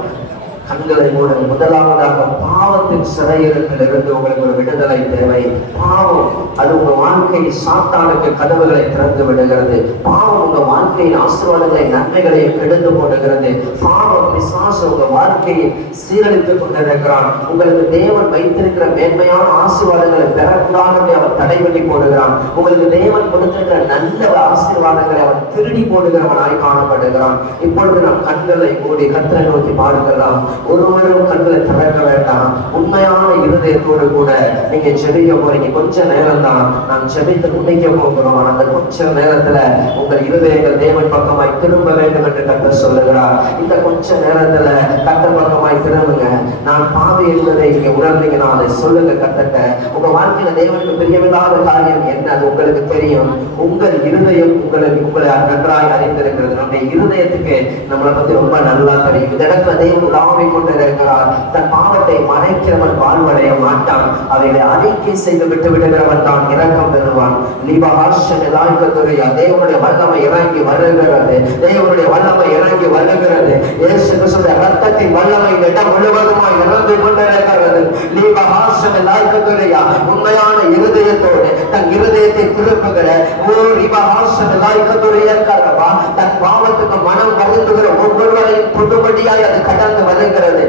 கண்களை மூட. முதலாவதாக பாவத்தின் சிறையிருப்பிலிருந்து உங்களுக்கு ஒரு விடுதலை தேவை. பாவம் அது உங்க வாழ்க்கையை சாத்தானுக்கு கதவுகளை திறந்து விடுகிறது. பாவம் உங்க வாழ்க்கையின் ஆசீர்வாதங்களை நன்மைகளை கெடுத்து போடுகிறது. பாவம் பிசாசு உங்க வாழ்க்கையை சீரழித்துக் கொண்டிருக்கிறான். உங்களுக்கு தேவன் வைத்திருக்கிற மேன்மையான ஆசீர்வாதங்களை பெறக்கூடாது அவன் தடை பண்ணி போடுகிறான். உங்களுக்கு தேவன் கொடுத்திருக்கிற நல்ல ஆசீர்வாதங்களை அவன் திருடி போடுகிறவனாய் காணப்படுகிறான். இப்பொழுது நாம் கண்களை மூடி கர்த்தரை நோக்கி பாடுகிறோம். ஒருவரும் கண்களை திறக்க வேண்டாம். உண்மையான இருதயத்தோடு கூட நீங்க ஜெபிக்க போறீங்க. கொஞ்ச நேரம் தான் நாம் ஜெபித்து முடிக்க போகிறோம். அந்த கொஞ்ச நேரத்துல உங்கள் இருதயங்கள் தேவன் பக்கமாய் திரும்ப வேண்டும் என்று கர்த்தர் சொல்லுகிறார். இந்த கொஞ்ச நேரத்துல கர்த்தர் பக்கமாய் திரும்புங்க. நான் பாவி என்பதை நீங்க உணர்ந்தீங்கன்னா அதை சொல்லுங்க கர்த்தர்ட்ட. உங்க வாழ்க்கையில தேவனுக்கு பிரியமில்லாத காரியம் என்ன அது உங்களுக்கு தெரியும். உங்கள் இருதயம் உங்களை நன்றாய் அறிந்திருக்கிறது. நம்முடைய இருதயத்துக்கு நம்மளை பத்தி ரொம்ப நல்லா தெரியும். இந்த இடத்துல தேவன் உலாவிக் கொண்டிருக்கிறார். தன் பாவத்தை மறைக்கிறவன் வாழ்வடைய மாட்டான். அவைகளை அறிக்கை செய்து விட்டு விடுகிறவன் தான் இரக்கம் பெறுவான். தேவனுடைய வல்லமை இறங்கி வருகிறது. தேவனுடைய வல்லமை இறங்கி வருகிறது. இயேசு கிறிஸ்துவின் இரத்தத்தின் வல்லமை இடம் முழுவதுமாய் இறந்து கொண்டிருக்கிறது. உண்மையான இருதயத்தோடு தன் இருதயத்தை திருப்புகிற தன் பாவத்துக்கு மனம் வருந்துகிற ஒவ்வொருவரையும் புதுபடியாய் அது கடந்து வருகிறது.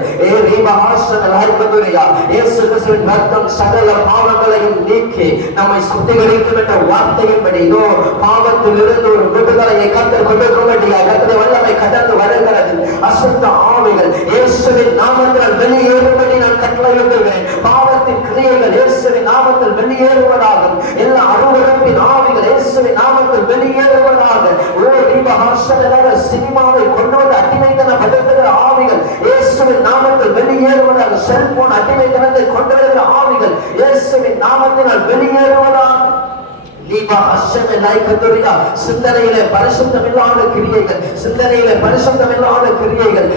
இயேசு கிறிஸ்துவின் ரத்தம் சகல பாவங்களையும் நீக்கி நம்மை சுத்திகரிக்கும் என்ற வார்த்தையின்படி இதோ பாவத்தில் இருந்து ஒரு விடுதலையை கர்த்தர் கொடுக்கும்படியாய் கர்த்தருடைய வல்லமை கடந்து வருகிறது. அசுத்த ஆவிகள் இயேசுவின் நாமத்தில் வெளியேறும்படி நான் கட்டளையிடுகிறேன். பாவத்தின் கிரியைகள் இயேசுவின் நாமத்தில் வெளியேறுவதாகும். எல்லா அருவருப்பின் ஆவிகள் இயேசுவின் நாமத்தில் வெளியேறுவதாக. சினிமாவை கொண்டு வந்து அடிமைத்தனப்படுத்துகிற ஆவிகள் இயேசுவின் நாமத்தில் வெளியேறுவதாக. செல்போன் அடிமைத்தனத்தை கொண்டு வருகிற ஆவிகள் இயேசுவின் நாமத்தினால் வெளியேறுவதாக. சிந்தனையிலே பரிசுத்தமில்லாத கிரியைகள், சிந்தனையிலே பரிசுத்தமில்லாத கிரியைகள்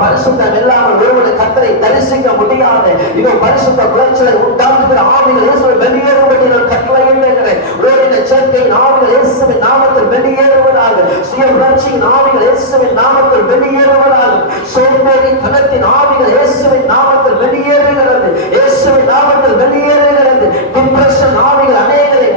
பரிசுத்தம் இல்லாமல் ஒருவனை கர்த்தரை தரிசிக்க முடியாது. இதோ பரிசுத்த குலைச்சலை உண்டாக்குகிற ஆவிகள் வெளியேறும்படி நான் கட்டளையிடுகிறேன். ஓரின சேர்க்கையின் ஆவிகள் இயேசுவின் நாமத்தில் வெளியேறுவதாக. சுய புரட்சியின் ஆவிகள் இயேசுவின் நாமத்தில் வெளியேறுவதாக. சோம்பேறி தனத்தின் ஆவிகள் இயேசுவின் நாமத்தில் வெளியேறுகிறது. இயேசுவின் நாமத்தில் வெளியேறுகிறது. டிப்ரெஷன் ஆவிகள்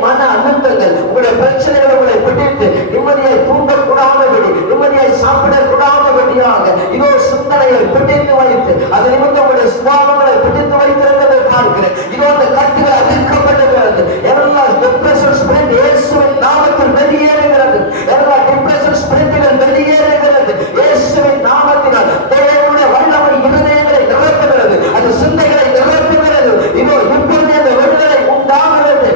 மன அழுத்தங்கள் உங்களுடைய பிரச்சனைகளை உங்களை பிடித்து நிம்மதியாய் தூங்கக்கூடாதபடி நிம்மதியாய் சாப்பிடக்கூடாதபடியாக இதோ சிந்தனையை பிடித்து வைத்து அது நிமித்தம் உங்களுடைய சுபாவங்களை பிடித்து வைத்திருக்கிறதை பார்க்கிறேன். இதோ அந்த கட்டுகள் அதிர்க்கப்பட்டிருக்கிறது. எல்லா டிப்ரெஷன் ஸ்பிரிட் இயேசுவின் நாமத்தில் வெளியேறுகிறது. எல்லா டிப்ரெஷன் ஸ்பிரிட்டுகள் வெளியேறுகிறது. இயேசுவின் நாமத்தினால் தேவனுடைய வல்லமை இருதயங்களை நிரப்புகிறது. அது சிந்தைகளை நிரப்புகிறது. இதோ இப்பொழுது அந்த விடுதலை உண்டாகிறது.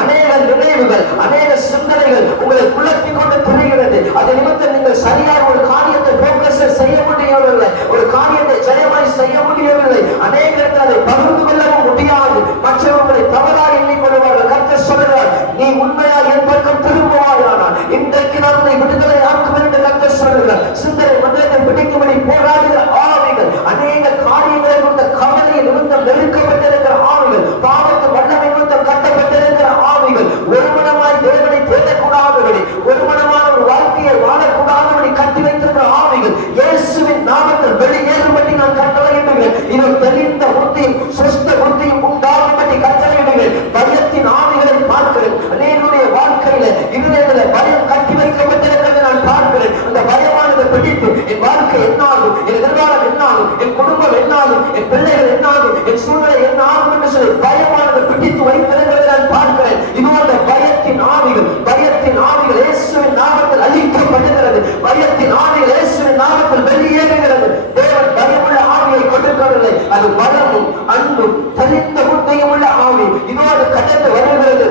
அநேக நினைவுகள் அநேக சிந்தனைகள் உங்களை குழப்பிக் கொண்டு திரிகிறது. அதை நிமித்தம் நீங்கள் சரியாக ஒரு காரியத்தை போக்கஸ் செய்ய முடியவில்லை. ஒரு காரியத்தை ஜெயமாய் செய்ய முடியவில்லை. அநேகருக்கு அதை பகிர்ந்து கொள்ளவும் முடியாது. மற்றவர்களை தவறாக எண்ணிக்கொள்வார்கள். கர்த்தர் சொல்கிறார், நீ உண்மையா என் பக்கம் திரும்புவாயானால் இன்றைக்கு நான் உன்னை விடுதலை ஆக்கும் என்று கர்த்தர் சொல்கிறார். சிந்தனை மன்றத்தை பிடிக்கும்படி போராடுகிற ஆவிகள், அநேக காரியங்களை கொண்ட கவலையை நிமித்தம் நெருக்கப்பட்டிருக்கிற ஆவிகள், பாவத்து வல்லமை நிமித்தம் கட்டப்பட்டிருக்கிற ஆவிகள், ஒருமனமாய் தேவனை தேடக்கூடாதபடி ஒருமனமான ஒரு வாழ்க்கையை வாழக்கூடாதபடி கட்டி வைத்திருக்கிற ஆவிகள் இயேசுவின் நாமத்தில் வெளியேறும்படி நான் கட்டளையிடுகிறேன். இது தெளிந்த புத்தியும் சுஸ்த புத்தியும் உண்டாகும்படி கட்டளையிடுகிறேன். பயத்தின் ஆவிகளை பார்க்கிறேன். அநேகருடைய வாழ்க்கையில இருதயத்தில பயம் கட்டி வைக்கப்பட்டிருக்கிறது நான் பார்க்கிறேன். அந்த பயமானதை பிடித்து என் வாழ்க்கை என்னாகும், என் எதிர்காலம் என்னாகும், என் குடும்பம் என்னாகும், என் பிள்ளைகள் என்னாகும், என் சூழ்நிலை என்னாகும் என்று சொல்லி பயமானதை பிடித்து வைத்திருக்கிறதை நான் பார்க்கிறேன். இது அந்த பயத்தின் ஆவிகள், பயத்தின் ஆவிகள் இயேசுவின் நாமத்தில் அழிக்கப்படுகிறது. பயத்தின் ஆவிகள் இயேசுவின் நாமத்தில் வெளியேறுகிறது. தேவன் பயமுள்ள ஆவியை கொடுக்கவில்லை. அது பலமும் அன்பும் தெளிந்த புத்தியும் உள்ள ஆவி. இதோடு கடந்து வருகிறது.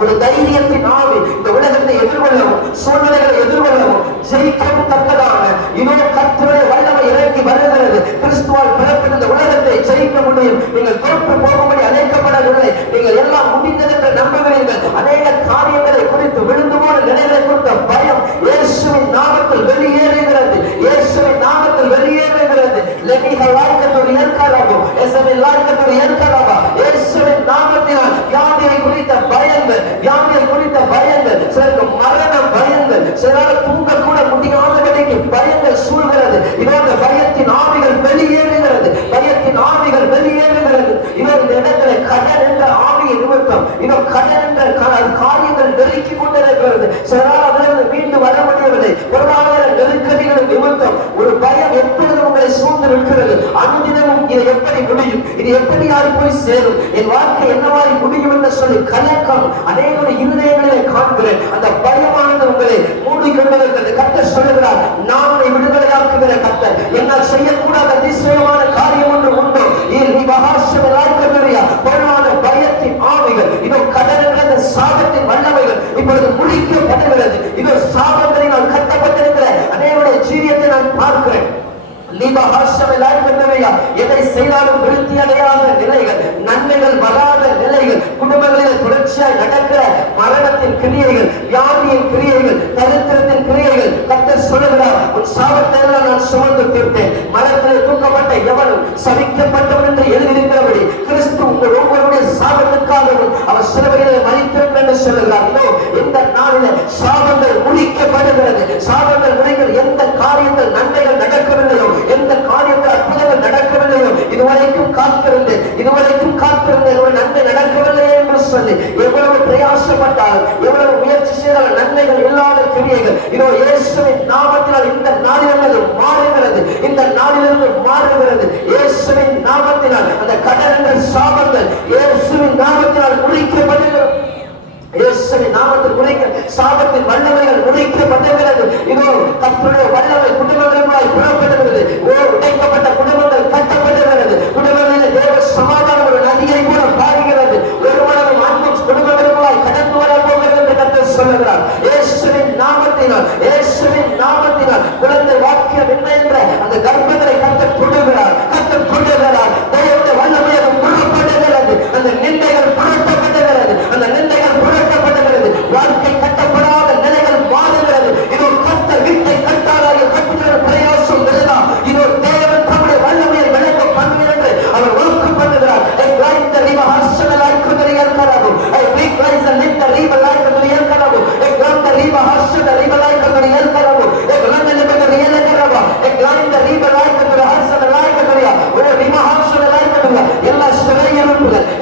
ஒரு தைரியத்தின் ஆவி இந்த உலகத்தை எதிர்கொள்ளவும் சூழ்நிலைகளை எதிர்கொள்ளவும் ஜெயிக்கவும் தக்கதாக இதோ கர்த்தருடைய வல்லமை இறங்கி வருகிறது. கிறிஸ்துவால் பிறப்பில் இந்த உலகத்தை ஜெயிக்க முடியும். நீங்கள் தோற்று போகும்படி அழைக்கப்படவில்லை. நீங்கள் எல்லாம் முடிந்தது என்று நம்புகிறீர்கள். அநேக காரியங்களை குறித்து விழுந்து போன நிலைகளை குறித்த பயம் இயேசுவின் நாமத்தில் வெளியேறுகிறது. இயேசுவின் நாமத்தில் வெளியேறுகிறது. இயேசுவின் நாமத்தினால் வியாதியை குறித்த பயங்கள், வியாதியை குறித்த பயங்கள், சிலருக்கு மரண பயங்கள், சிலரால் தூங்க கூட முடியாதபடிக்கு பயங்கள் சூழ்கிறது. இன்னும் கடன் என்ற காரியங்கள் நெருக்கி கொண்டிருக்கிறது. சிலரால் அதிலிருந்து மீண்டு வர முடியவில்லை. பொருளாதார நெருக்கடிகள் நிமித்தம் ஒரு பயம் எப்பொழுதும் உங்களை சூழ்ந்து இருக்கிறது. அனுதினமும் இது எப்படி முடியும், இது எப்படி யாரு போய் சேரும், என் வாழ்க்கை என்னவாய் முடியும் என்று சொல்லி கலக்கம் அனைவரும் இருதயங்களிலே காண்கிறேன். அந்த பயமானது உங்களை மூடிக்கொண்டிருக்கிறது. கர்த்தர் சொல்லுகிறார், நான் உன்னை விடுதலையாக்குகிற கர்த்தர். என்னால் செய்யக்கூடாத அதிசயமான காரியம் ஒன்று உண்டு. பொருளான பயத்தின் ஆவிகள், இதோ கடன் என்ற சாபத்தின் வல்லமைகள் இப்பொழுது முடிக்கப்படுகிறது. இதோ சாபங்களினால் கட்டப்பட்டிருக்கிற அனைவருடைய ஜீவியத்தை நான் பார்க்கிறேன். எதை செய்தாலும் விருத்தி அடையாத நிலைகள், நன்மைகள் வராத நிலைகள், குடும்பங்களில் தொடர்ச்சியாய் நடக்கிற மரணத்தின் கிரியைகள், வியாதியின் கிரியைகள், தரித்திரத்தின் கிரியைகள். கர்த்தர் சொல்லுகிறார், உன் சாபத்தை எல்லாம் நான் சுமந்து தீர்த்தேன். மரத்திலே தூக்கப்பட்ட எவனும் சபிக்கப்பட்டவன் என்று எழுதியிருக்கிறபடி கிறிஸ்து உங்கள் ஒவ்வொருடைய சாபத்துக்காகவும் அவர் சிலுவையிலே மரித்தார் என்று சொல்லுகிறார். இந்த நாளிலே சாபங்கள் முடிக்கப்படுகிறது. சாபங்கள் முடிக்கிற எந்த காரியங்கள் நன்மைகள் நடக்கவில்லையோ, எந்த காரியத்தில் அற்புதங்கள் நடக்கவில்லையோ, இதுவரைக்கும் காத்திருந்தேன் ஒரு நன்மை நடக்கவில்லை என்று சொல்லி எவ்வளவு பிரயாசப்பட்டாலும், எவ்வளவு முயற்சி செய்தாலும் நன்மைகள் இல்லாத கிரியைகள் இதோ இயேசுவின் நாமத்தினால் இந்த நாளிலிருந்து மாறுகிறது. இந்த நாளிலிருந்து மாறுகிறது. இயேசுவின் நாமத்தினால் அந்த கடன் என்ற சாபங்கள் இயேசுவின் நாமத்தினால் முடிக்கப்படுகிறது. இயேசுவின் நாமத்தில் முடிக்க சாபத்தின் வல்லமைகள் முடிக்கப்பட்டுகிறது. இதோ கர்த்தருடைய வல்லமை குடும்பங்களுமாய் புறப்படுகிறது. உடைக்கப்பட்ட குடும்பங்கள் கட்டப்படுகிறது. குடும்பங்களில் தேவ சமாதானம் ஒரு நதியை கூட பாருகிறது. ஒருவரும் அன்பும் குடும்பங்களுமாய் கடந்து வர போகிறது என்று கர்த்தர் சொல்லுகிறார். இயேசுவின் நாமத்தினால் குழந்தை வாக்கியம் என்ன என்ற அந்த கர்ப்பங்களை கர்த்தர் தொடுகிறார். தேவனுடைய வல்லமை புறப்படுகிறது. அந்த நிந்தைகள் புரட்டப்படுகிறது. அந்த நிந்தைகள் புரட்டப்படுகிறது. வாழ்க்கை கட்டப்படாத நிலைகள் மாறுகிறது. இதோ கர்த்தர் வீட்டை கட்டாராக கட்டுகிற பிரயாசம் விருதா. இதோ தேவன் தம்முடைய வல்லமையை விளங்க பண்ணுகிறார் என்று அவர் வாக்கு பண்ணுகிறார்.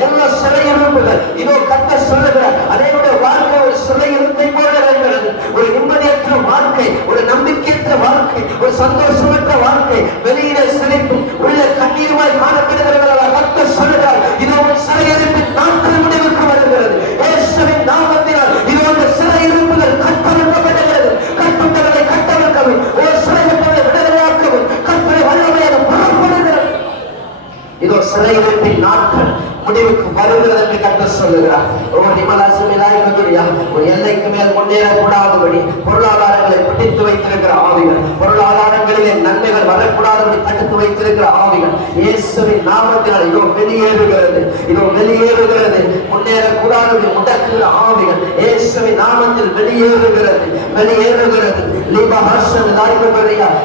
எல்லா சிறையிருப்புகள் இதோ கர்த்தர் சொல்லுகிறார். அதனுடைய வாழ்க்கை ஒரு சிறையிருப்பை போல இருக்கிறது. ஒரு நிம்மதியற்ற வாழ்க்கை, ஒரு நம்பிக்கையற்ற வாழ்க்கை, ஒரு சந்தோஷமற்ற வாழ்க்கை, வெளியிலே சிரிப்பும் உள்ள கண்ணீருமாய் காணப்படுகிறவர்களா கர்த்தர் சொல்லுகிறார். இதோ ஒரு சிறையிருப்பின் நாட்கள் முடிவுக்கு வருகிறது. இயேசுவின் நாமத்தினால் இதோ அந்த சிறையிருப்புகள் கட்டவிழ்க்கப்படுகிறது. கட்டுண்டவர்களை கட்டவிழ்க்கவும், ஒரு சிறையிருப்பை விடுதலையாக்கவும் கர்த்தருடைய வல்லமையாக புறப்படுகிறது. இதோ சிறையிருப்பின் நாட்கள் முடிவுக்கு வருகிறது என்று கர்த்தர் சொல்லுகிறார். ஒரு எல்லைக்கு மேல் முன்னேறக்கூடாதபடி பொருளாதாரங்களை பிடித்து வைத்திருக்கிற ஆவிகள், பொருளாதாரங்களிலே நன்மைகள் வரக்கூடாதபடி தடுத்து வைத்திருக்கிற ஆவிகள் இயேசுவின் நாமத்தினால் இதோ வெளியேறுகிறது. முன்னேறக்கூடாதபடி முடக்குகிற ஆவிகள் இயேசுவின் நாமத்தில் வெளியேறுகிறது.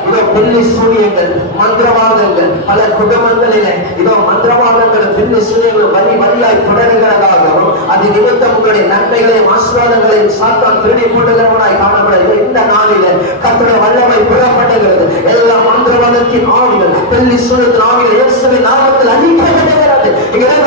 இதோ பில்லி சூனியங்கள், மந்திரவாதங்கள் பல குடும்பங்களிலே இதோ மந்திரவாதங்கள், பில்லி சூனியங்கள் வழியாய் தொடர்கிறதாகவும் அது நிமித்தம் உங்களுடைய நன்மைகளையும் ஆசீர்வாதங்களையும் சாத்தான் திருடி போடுகிறவனாய் காணப்படுகிறது. இந்த நாளிலே கர்த்தருடைய வல்லமை புறப்படுகிறது. எல்லா மந்திரவாதத்தின் ஆவிகள், பில்லி சூனியத்தின் ஆவிகள் இயேசுவின் நாமத்தில் அழிக்கப்படுகிறது.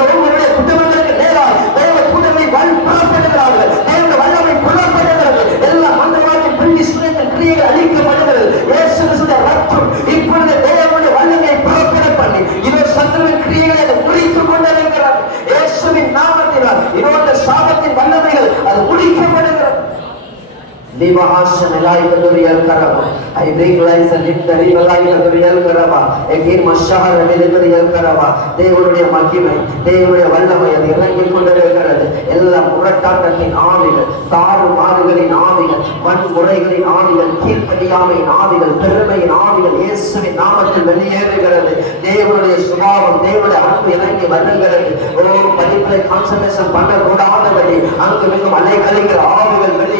ஒவ்வொருடைய குடும்பங்களுக்கு நேராக தேவ குடும்பத்தை புறப்படுகிறார்கள். தேவ வல்லமை புறப்படுகிறது. எல்லா மந்திரவாதத்தின் பில்லி சூனியத்தின் கிரியைகள் அழிக்கப்படுகிறது. இயேசுவின் ரத்தம் இப்பொழுது தேவனுடைய வல்லமையை புறப்பட பண்ணி இதோ சத்துருவின் கிரியைகளை முறித்துக் கொண்டிருக்கிறார். இயேசுவின் நாமத்தினால் இதோ சாபத்தின் வல்லமைகள் அது முடிக்கப்படுகிறது. I bring life and lift the river like a real Karaba. Again, Mashahar and the real Karaba. They were a Makime, they were a Valama, and the Rangi Kundara, Ella Murata in Armigal, Taru Margal in Armigal, one Muragal in Armigal, Kilpadiama in Armigal, Perma in Armigal, yes, in Namath, they were a Sumam, they were a Hanki, Vandagar, oh, particular concentration, Panda Goda, Uncle Malay Armigal, very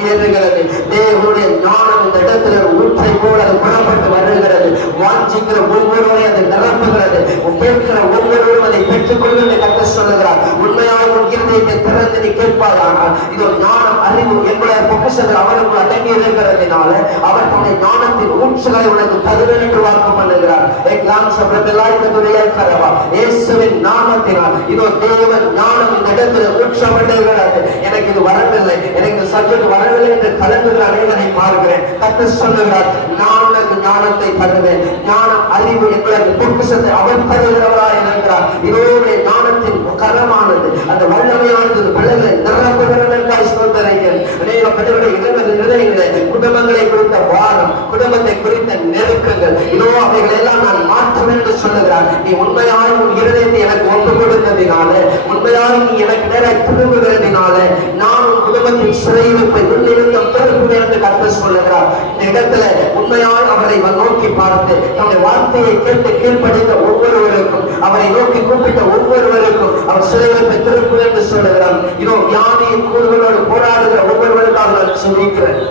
தேவனுடைய ஞானம் இந்த இடத்துல ஊற்றை போல அது புறப்பட்டு வருகிறது. வாஞ்சிக்கிற ஒவ்வொருவரையும் அதை நிரப்புகிறது. கேட்கிற ஒவ்வொருவரும் அதை பெற்றுக் கொள்ளும் கர்த்தர் சொல்லுகிறார். உண்மையான இருதயத்தை திறந்து நீ கேட்பாயானால் இதோ ஞானம் அறிவு என்பதை பொக்கிஷங்கள் அவனுக்குள் அடங்கி இருக்கிறதுனால அவர் தன்னுடைய ஞானத்தின் ஊற்றுகளை உனக்கு தருவேன் என்று வாக்கு பண்ணுகிறார். இயேசுவின் நாமத்தினால் இதோ தேவன் ஞானம் இந்த இடத்துல ஊற்றப்படுகிறது. எனக்கு இது வரவில்லை, எனக்கு சப்ஜெக்ட் வரவில்லை என்று கலந்துகிற அனைவரை பார்க்கிறேன். கர்த்தர் சொல்லுகிறார், நான் உனக்கு ஞானத்தை தருவேன். ஞானம் அறிவு என்பதற்கு பொக்கிஷத்தை அவர் தருகிறவராய் இருக்கிறார். இதோடைய ஞானத்தின் கரமானது அந்த வல்லமையானது பிள்ளைகளை நிரப்புகிறதற்காக சொல்கிறேன். அநேக பிள்ளைகளுடைய இதயங்களே குடும்பங்களை குறித்த வாரம், குடும்பத்தை குறித்த நெருக்கங்கள், இதோ அவைகளை எல்லாம் நான் மாற்றுவேன் என்று சொல்லுகிறார். நீ உண்மையாய் உன் இருதயத்தை எனக்கு ஒப்பு கொடுத்ததினால, உண்மையாய் நீ எனக்கு நேராக திரும்புகிறதினால நான் உன் குடும்பத்தின் சிறையிருப்பை உன்னிருந்தம் பெருக்குவேன் என்று கர்த்தர் சொல்லுகிறார். இந்த இடத்துல உண்மையாய் அவரை நோக்கி பார்த்து நம்முடைய வார்த்தையை கேட்டு கீழ்ப்படித்த ஒவ்வொருவருக்கும், அவரை நோக்கி கூப்பிட்ட ஒவ்வொருவருக்கும் அவர் சிறையிருப்பை திருப்புவேன் என்று சொல்லுகிறார். இதோ வியாதியின் கூறுகளோடு போராடுகிற ஒவ்வொருவருக்காக நான் சொல்லிக்கிறேன்.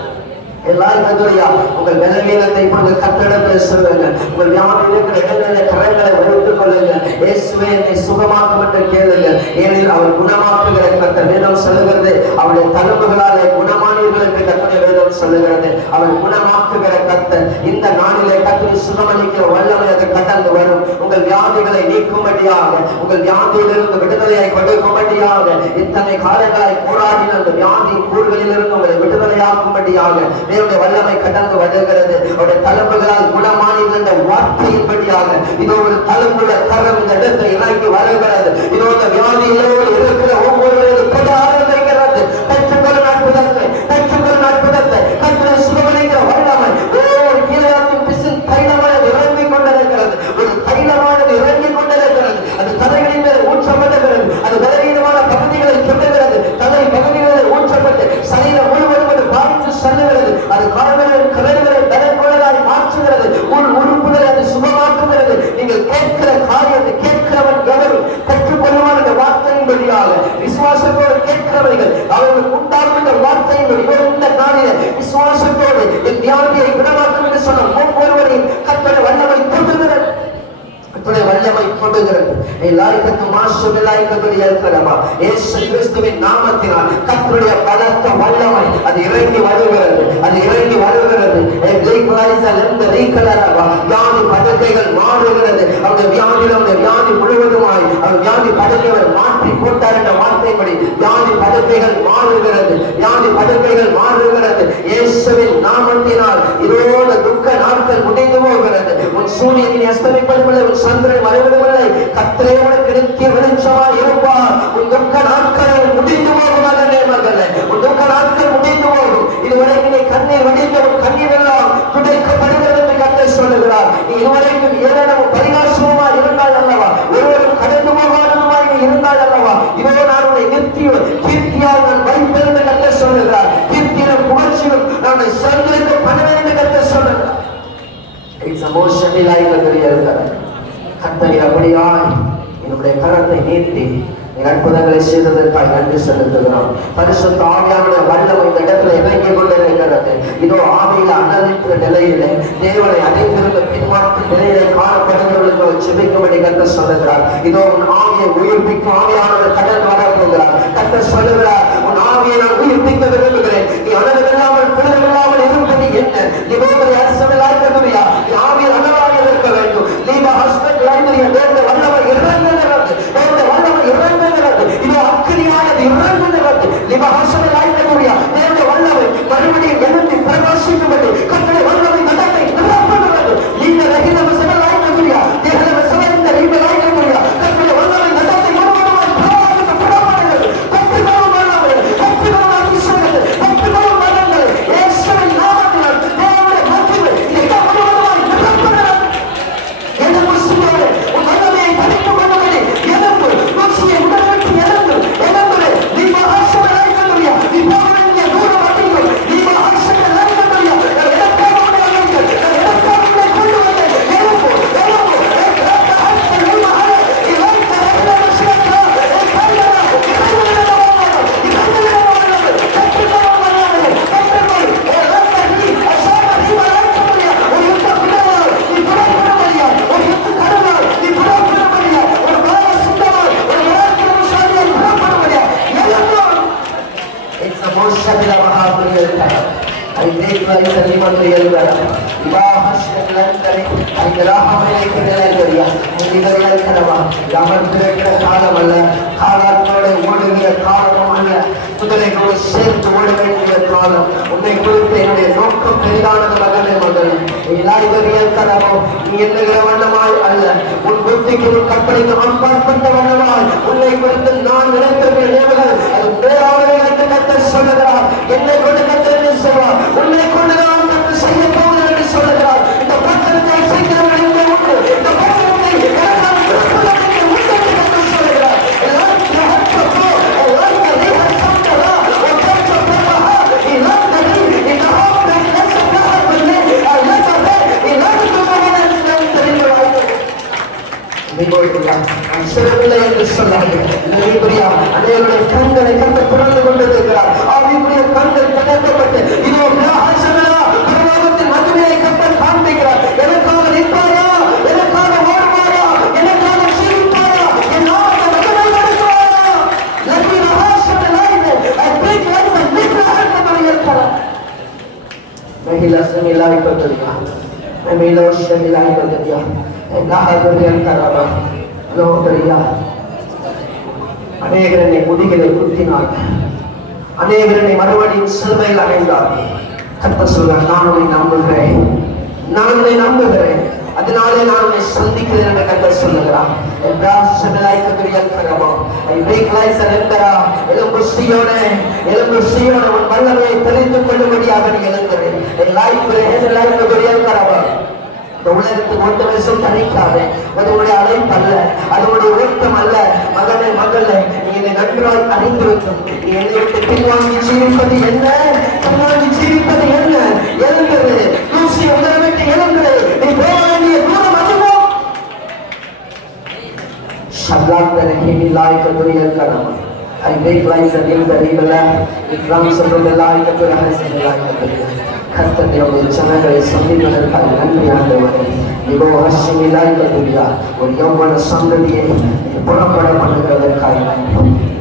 உங்கள் பலவீனத்தை கட்டிடத்தில் சொல்லுங்க. உங்கள் வியாதி இருக்கிற இடங்களில் கரங்களை வைத்துக் கொள்ளுங்க. இயேசுவே என்னை சுகமாக்கும் என்று கேளுங்க. ஏனெனில் அவர் குணமாக்குகிற கர்த்தர். வேதம் சொல்லுகிறது, அவருடைய தழும்புகளாலே குணமானீர்கள் என்று கர்த்தருடைய வேதம் சொல்லுகிறது. அவர் குணமாக்குகிற கர்த்தர். இந்த நாளிலே கர்த்தரை சுகமளிக்கிற வல்லமை அது கடந்து வரும். உங்கள் வியாதிகளை நீக்கும்படியாக, உங்கள் வியாதியிலிருந்து விடுதலையை கொடுக்கும்படியாக, இத்தனை காலங்களாய் போராடின அந்த வியாதி கூறுகளிலிருந்து உங்களை விடுதலையாக்கும்படியாக தேவனுடைய வல்லமை கடந்து வருகிறது. அவருடைய தழும்புகளால் குணமானீர்கள் என்ற வார்த்தையின்படியாக இதோ ஒரு தழும்புள்ள கரம் இந்த இடத்தை இறங்கி வருகிறது. இதோ இந்த வியாதியோடு இருக்கிற ஒவ்வொருவரும் பெற ஆரம்பிக்கிறது. பெற்றுக்கொள்ளும் அற்புதத்தை, பெற்றுக்கொள்ளும் அற்புதத்தை, கர்த்தரை சுகமளிக்கிற வல்லமை ஒவ்வொரு கீழாத்தின் பிசின் தைலமானது இறங்கிக் கொண்டிருக்கிறது. ஒரு தைலமானது இறங்கிக் கொண்டிருக்கிறது. அது தலைகளின் மேல் ஊற்றப்படுகிறது. அது பலவீனமான பகுதிகளை சொல்லுகிறது. தலை பகுதிகளை ஊற்றப்பட்டு சரீரம் முழுவதும் பாதித்து செல்லுகிறது. அது கலர்களை பலகொள்ளலாய் மாற்றுகிறது. உள் உறுப்புகளை அது சுகமாக்குகிறது. நீங்கள் கேட்கிற காரியத்தை கேட்கிறவன் எவரும் பெற்றுக்கொள்ளுவான் என்ற வார்த்தையின் வழியாக விசுவாசத்தோடு கேட்கிறவர்கள் அவர்களுக்கு உண்டாகும் என்ற வார்த்தையின் வழி இந்த நாளிலே விசுவாசத்தோடு என் வியாதியை குணமாக்கும் என்று சொன்ன ஒவ்வொருவரையும் கர்த்தருடைய வல்லமை கொண்டுகிறது. வல்லமை கொடுக்கிறது. இயேசு கிறிஸ்துவின் நாமத்தினால் கர்த்தருடைய பலத்த வல்லமை அது இறங்கி வருகிறது. அது இறங்கி வருகிறது. வியாதி படுக்கைகள் மாறுகிறது. அந்த வியாதி முழுவதுமாய் அவர் வியாதி படுக்கைகள் மாற்றி போட்டார் என்ற வார்த்தைப்படி வியாதி படுக்கைகள் மாறுகிறது. வியாதி படுக்கைகள் மாறுகிறது. இயேசுவின் நாமத்தினால் இதோட துக்க நாட்கள் முடிந்து போகிறது. உன் சூரியனின் அஸ்தமிப்பதில்லை, உன் சந்திரன் மறைவதில்லை. கர்த்தரே உனக்கு நித்திய வெளிச்சமாய் இருப்பார். உன் துக்க நாட்கள் முடிந்து போகும். மகளே, உன் துக்க நாட்கள் முடிந்து போகும். இதுவரைக்கும் நீ கண்ணீர் வடிந்த உன் கண்ணீர் எல்லாம் துடைக்கப்படுகிறது என்று கர்த்தர் சொல்லுகிறார். நீ இதுவரைக்கும் ஏதேனும் பரிகாசமாய் இருந்தால் அல்லவா, ஒருவரும் கடந்து போகாததுமாய் நீ இருந்தால் அல்லவா, இதோ நான் உன்னை நித்திய கீர்த்தியால் நான் வைப்பேன் என்று கர்த்தர் சொல்லுகிறார். கீர்த்தியிலும் புகழ்ச்சியும் நான் சந்திரனுக்கு பண்ணுவேன் என்று கர்த்தர் சொல்லுகிறார். கர்த்தரை அப்படியாய் என்னுடைய கரத்தை நீட்டி அற்புதங்களை செய்ததற்காக நன்றி செலுத்துகிறோம். பரிசுத்த ஆவியானுடைய வல்லமை இந்த இடத்துல இறங்கிக் கொண்டிருக்கிறது. இதோ ஆவியில அனலிக்கிற நிலையில தேவனை அடைந்திருந்த பின்மாற்று நிலையில காணப்படுகிறவர்களுக்கு செபிக்கும்படி கர்த்தர் சொல்லுகிறார். இதோ உன் ஆவியை உயிர்ப்பிக்கும் ஆவியானவர் கடந்து வரப்போகிறார். கர்த்தர் சொல்லுகிறார், உன் ஆவியை நான் உயிர்ப்பிக்க விரும்புகிறேன். நீ அனலில்லாமல் குளிரில்லாமல் இருப்பது என்ன? இவருடைய அரசமில்லாய்யா நீ ஆவியில் அனலாக இருக்க வேண்டும். நீங்க ஹஸ்பண்ட் லைப்ரரிய தேர்ந்த வல்லமை இறங்குகிறது. தேர்ந்த வல்லமை இறங்குகிறது. இது அக்கிரியானது இறங்குகிறது. நீங்க ஹஸ்பண்ட் லைப்ரரிய தேர்ந்த வல்லமை மறுபடியும் எழுந்து பிரகாசிக்கும்படி கர்த்தருடைய வல்லமை நடத்தை நிரப்புகிறது. இந்த ரகித வசனம் லைப்ரரிய தேர்ந்த வசனம் இந்த லைப்ரரிய கர்த்தருடைய வல்லமை நடத்தை முழுவதுமாய் பிரகாசிக்கப்படுகிறது. பத்துகளும் வல்லமை, பத்துகளும் அதிசயங்கள், பத்துகளும் வல்லங்கள் இயேசுவின் நாமத்தினால் தேவனுடைய மகிமை இந்த முழுவதுமாய் நிரப்புகிறது. எலும்பு சுவரே, உன் வல்லமையை படித்துக் கொள்ளும்படி எலும்பு நோக்கிய உடலுக்கு எலும்பு நீ மகாசபையாய் Moshakila Mahapriyal I make life a material Ibahashlantari I Rahamay Kalaria Nigaria Karava Raman Kalamala Kala Wodia Kalamala Kudale go shape to motivate Kala Unay Kulte Noko Pelana Magale Mother Ilaria Karamo Yelagavanamai Allah Unbuti company the Ampantavanamal Unay Kulte non-elected level and they are like the Sonara in the Kudakat உன்னை கொண்டு நாம் கற்று செய்ய போவது என்று சொல்லுகிறார். இந்த பட்டணத்தை சீக்கிரம் அடைந்து உண்டு இந்த பட்டணத்தை கரெக்டாக கிறிஸ்துவுக்கு உண்டு என்று சொல்லுகிறார். எல்லாம் ஹத்தோ எல்லாம் ஹத்தோ வக்கத்தோஹா இலந்தரி இலஹாபே நஸ்தஹா பண்ணே அல்லதே இலந்துமன தெரியுவாய். நீங்கோய்யா சிறப்பில்லை என்று சொன்னார்கள். நீபரியா அநேகருடைய கண்களை கண்டு திறந்து கொண்டிருக்கிறார். ஆவிக்குரிய கண்கள் திறக்கப்பட்டு இதோ பிரகாசமேனா பரலோகத்தின் மகிமையை கர்த்தர் காண்பிக்கிறார். எனக்காக நிற்பாயா, எனக்காக ஓடுவாயா, எனக்காக ஜீவிப்பாயா, என் நாமத்தை மகிமைப்படுத்துவாயா. லக்கி பிரகாசமேனாயினே I break life and live life என்று இருக்கிறார். மகிழா சமிலாய் பத்ததியா மகிழா சமிலாய் பத்ததியா நாஹதுரியன் கரவா லோகரியா அநேகரனை முதுகிலே குத்தினார். அநேகரனை மறுபடியும் சிலுவையில் அடைந்தார். கர்த்தர் சொல்றார், நான் உன்னை நம்புகிறேன் அதனாலே நான் உன்னை சந்திக்கிறேன் என்று கர்த்தர் சொல்லுகிறார். எலும்பு சீயோனே உன் வல்லமையை தெரிந்து கொள்ளும்படியாக நீ எழுந்துறேன். இந்த உலகத்துக்கு ஒன்று விஷம் தனிக்காதே. அதனுடைய அழைப்பு அல்ல, அதனுடைய ஓட்டம் அல்ல. மகனே மகளே, நீ என்னை நன்றாய் அறிந்திருக்கும். நீ என்னை விட்டு பின்வாங்கி ஜீவிப்பது என்ன? எழுந்தது தூசி உங்களை விட்டு எழுந்தது. நீ போக வேண்டிய தூரம் அதுவோ சல்லாத்தனை ஹிமிலாய் கதுரியல் கனமா I make life a new believer. It comes from the light of the eyes and the light of the earth. கர்த்தருடைய ஜனங்களை சந்திப்பதற்காக நன்றி ஆண்டவரே. இதோ ஹஷமிலாய் கதுரியா ஒரு யௌவன சந்ததியை புறப்பட பண்ணுகிறதற்காக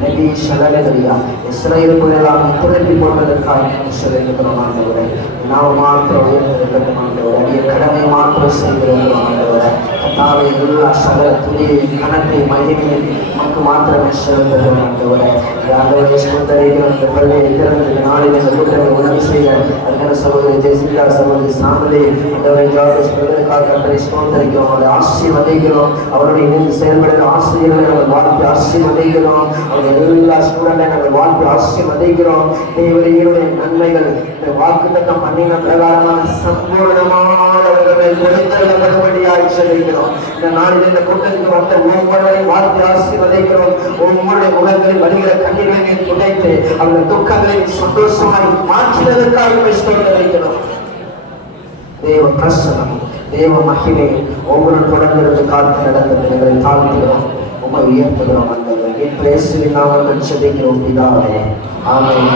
நன்றி சலகரியா இஸ்ரவேலுக்குள்ளெல்லாம் திருப்பி போட்டதற்காக சொல்லுகிறோம் ஆண்டவரே. நாம் மாத்திரம் உயர்ந்திருக்கிறோம் ஆண்டவரே. அடிய கடமை மாத்திரம் செய்கிறோம் ஆண்டவரே. கர்த்தாவே எல்லா சகல துதியை கனத்தை மகிமையை நமக்கு மாத்திரமே செலுத்துகிறோம் ஆண்டவரே. ஆண்டவரே சுமந்தரிக்கிறோம் இந்த பள்ளியை திறந்து இந்த நாளில் இந்த கூட்டத்தை உதவி செய்ய அதனால சகோதரி ஜெசிகா சகோதரி சாமலே ஆண்டவரே ஜாபஸ் பிரதருக்காக கர்த்தரை சுமந்தரிக்கிறோம். அவரை ஆசீர்வதிக்கிறோம். அவருடைய இணைந்து செயல்படுகிற ஆசிரியர்களை நாங்கள் வாழ்த்து ஆசீர்வதிக்கிறோம். அவருடைய எல்லா ஸ்டூடெண்டை நாங்கள் வாழ்த்து ஆசீர்வதிக்கிறோம். தேவரையுடைய நன்மைகள் இந்த வாக்குத்தத்தம் பண்ணின பிரகாரமான சம்பூர்ணமானவர்களை கொடுத்தவர்களாய் செல்கிறோம். இந்த நாளில் இந்த கூட்டத்துக்கு வந்த ஒவ்வொருவரை வாழ்த்து ஆசீர்வதிக்கிறோம். ஒவ்வொருடைய முகங்களில் வருகிற கண்ணீர்களை துடைத்து அவர்கள் துக்கங்களை சந்தோஷமாய் மாற்றினதற்காக ஸ்தோத்திரிக்கிறோம். தேவ பிரசன்னம் தேவ மகிமை ஒவ்வொரு தொடர்ந்து காத்து நடந்த எங்களை தாழ்த்துகிறோம். உங்களை உயர்த்துகிறோம். அந்த இயேசுவின் நாமத்தில் ஜெபிக்கிறோம் பிதாவே. ஆமென்.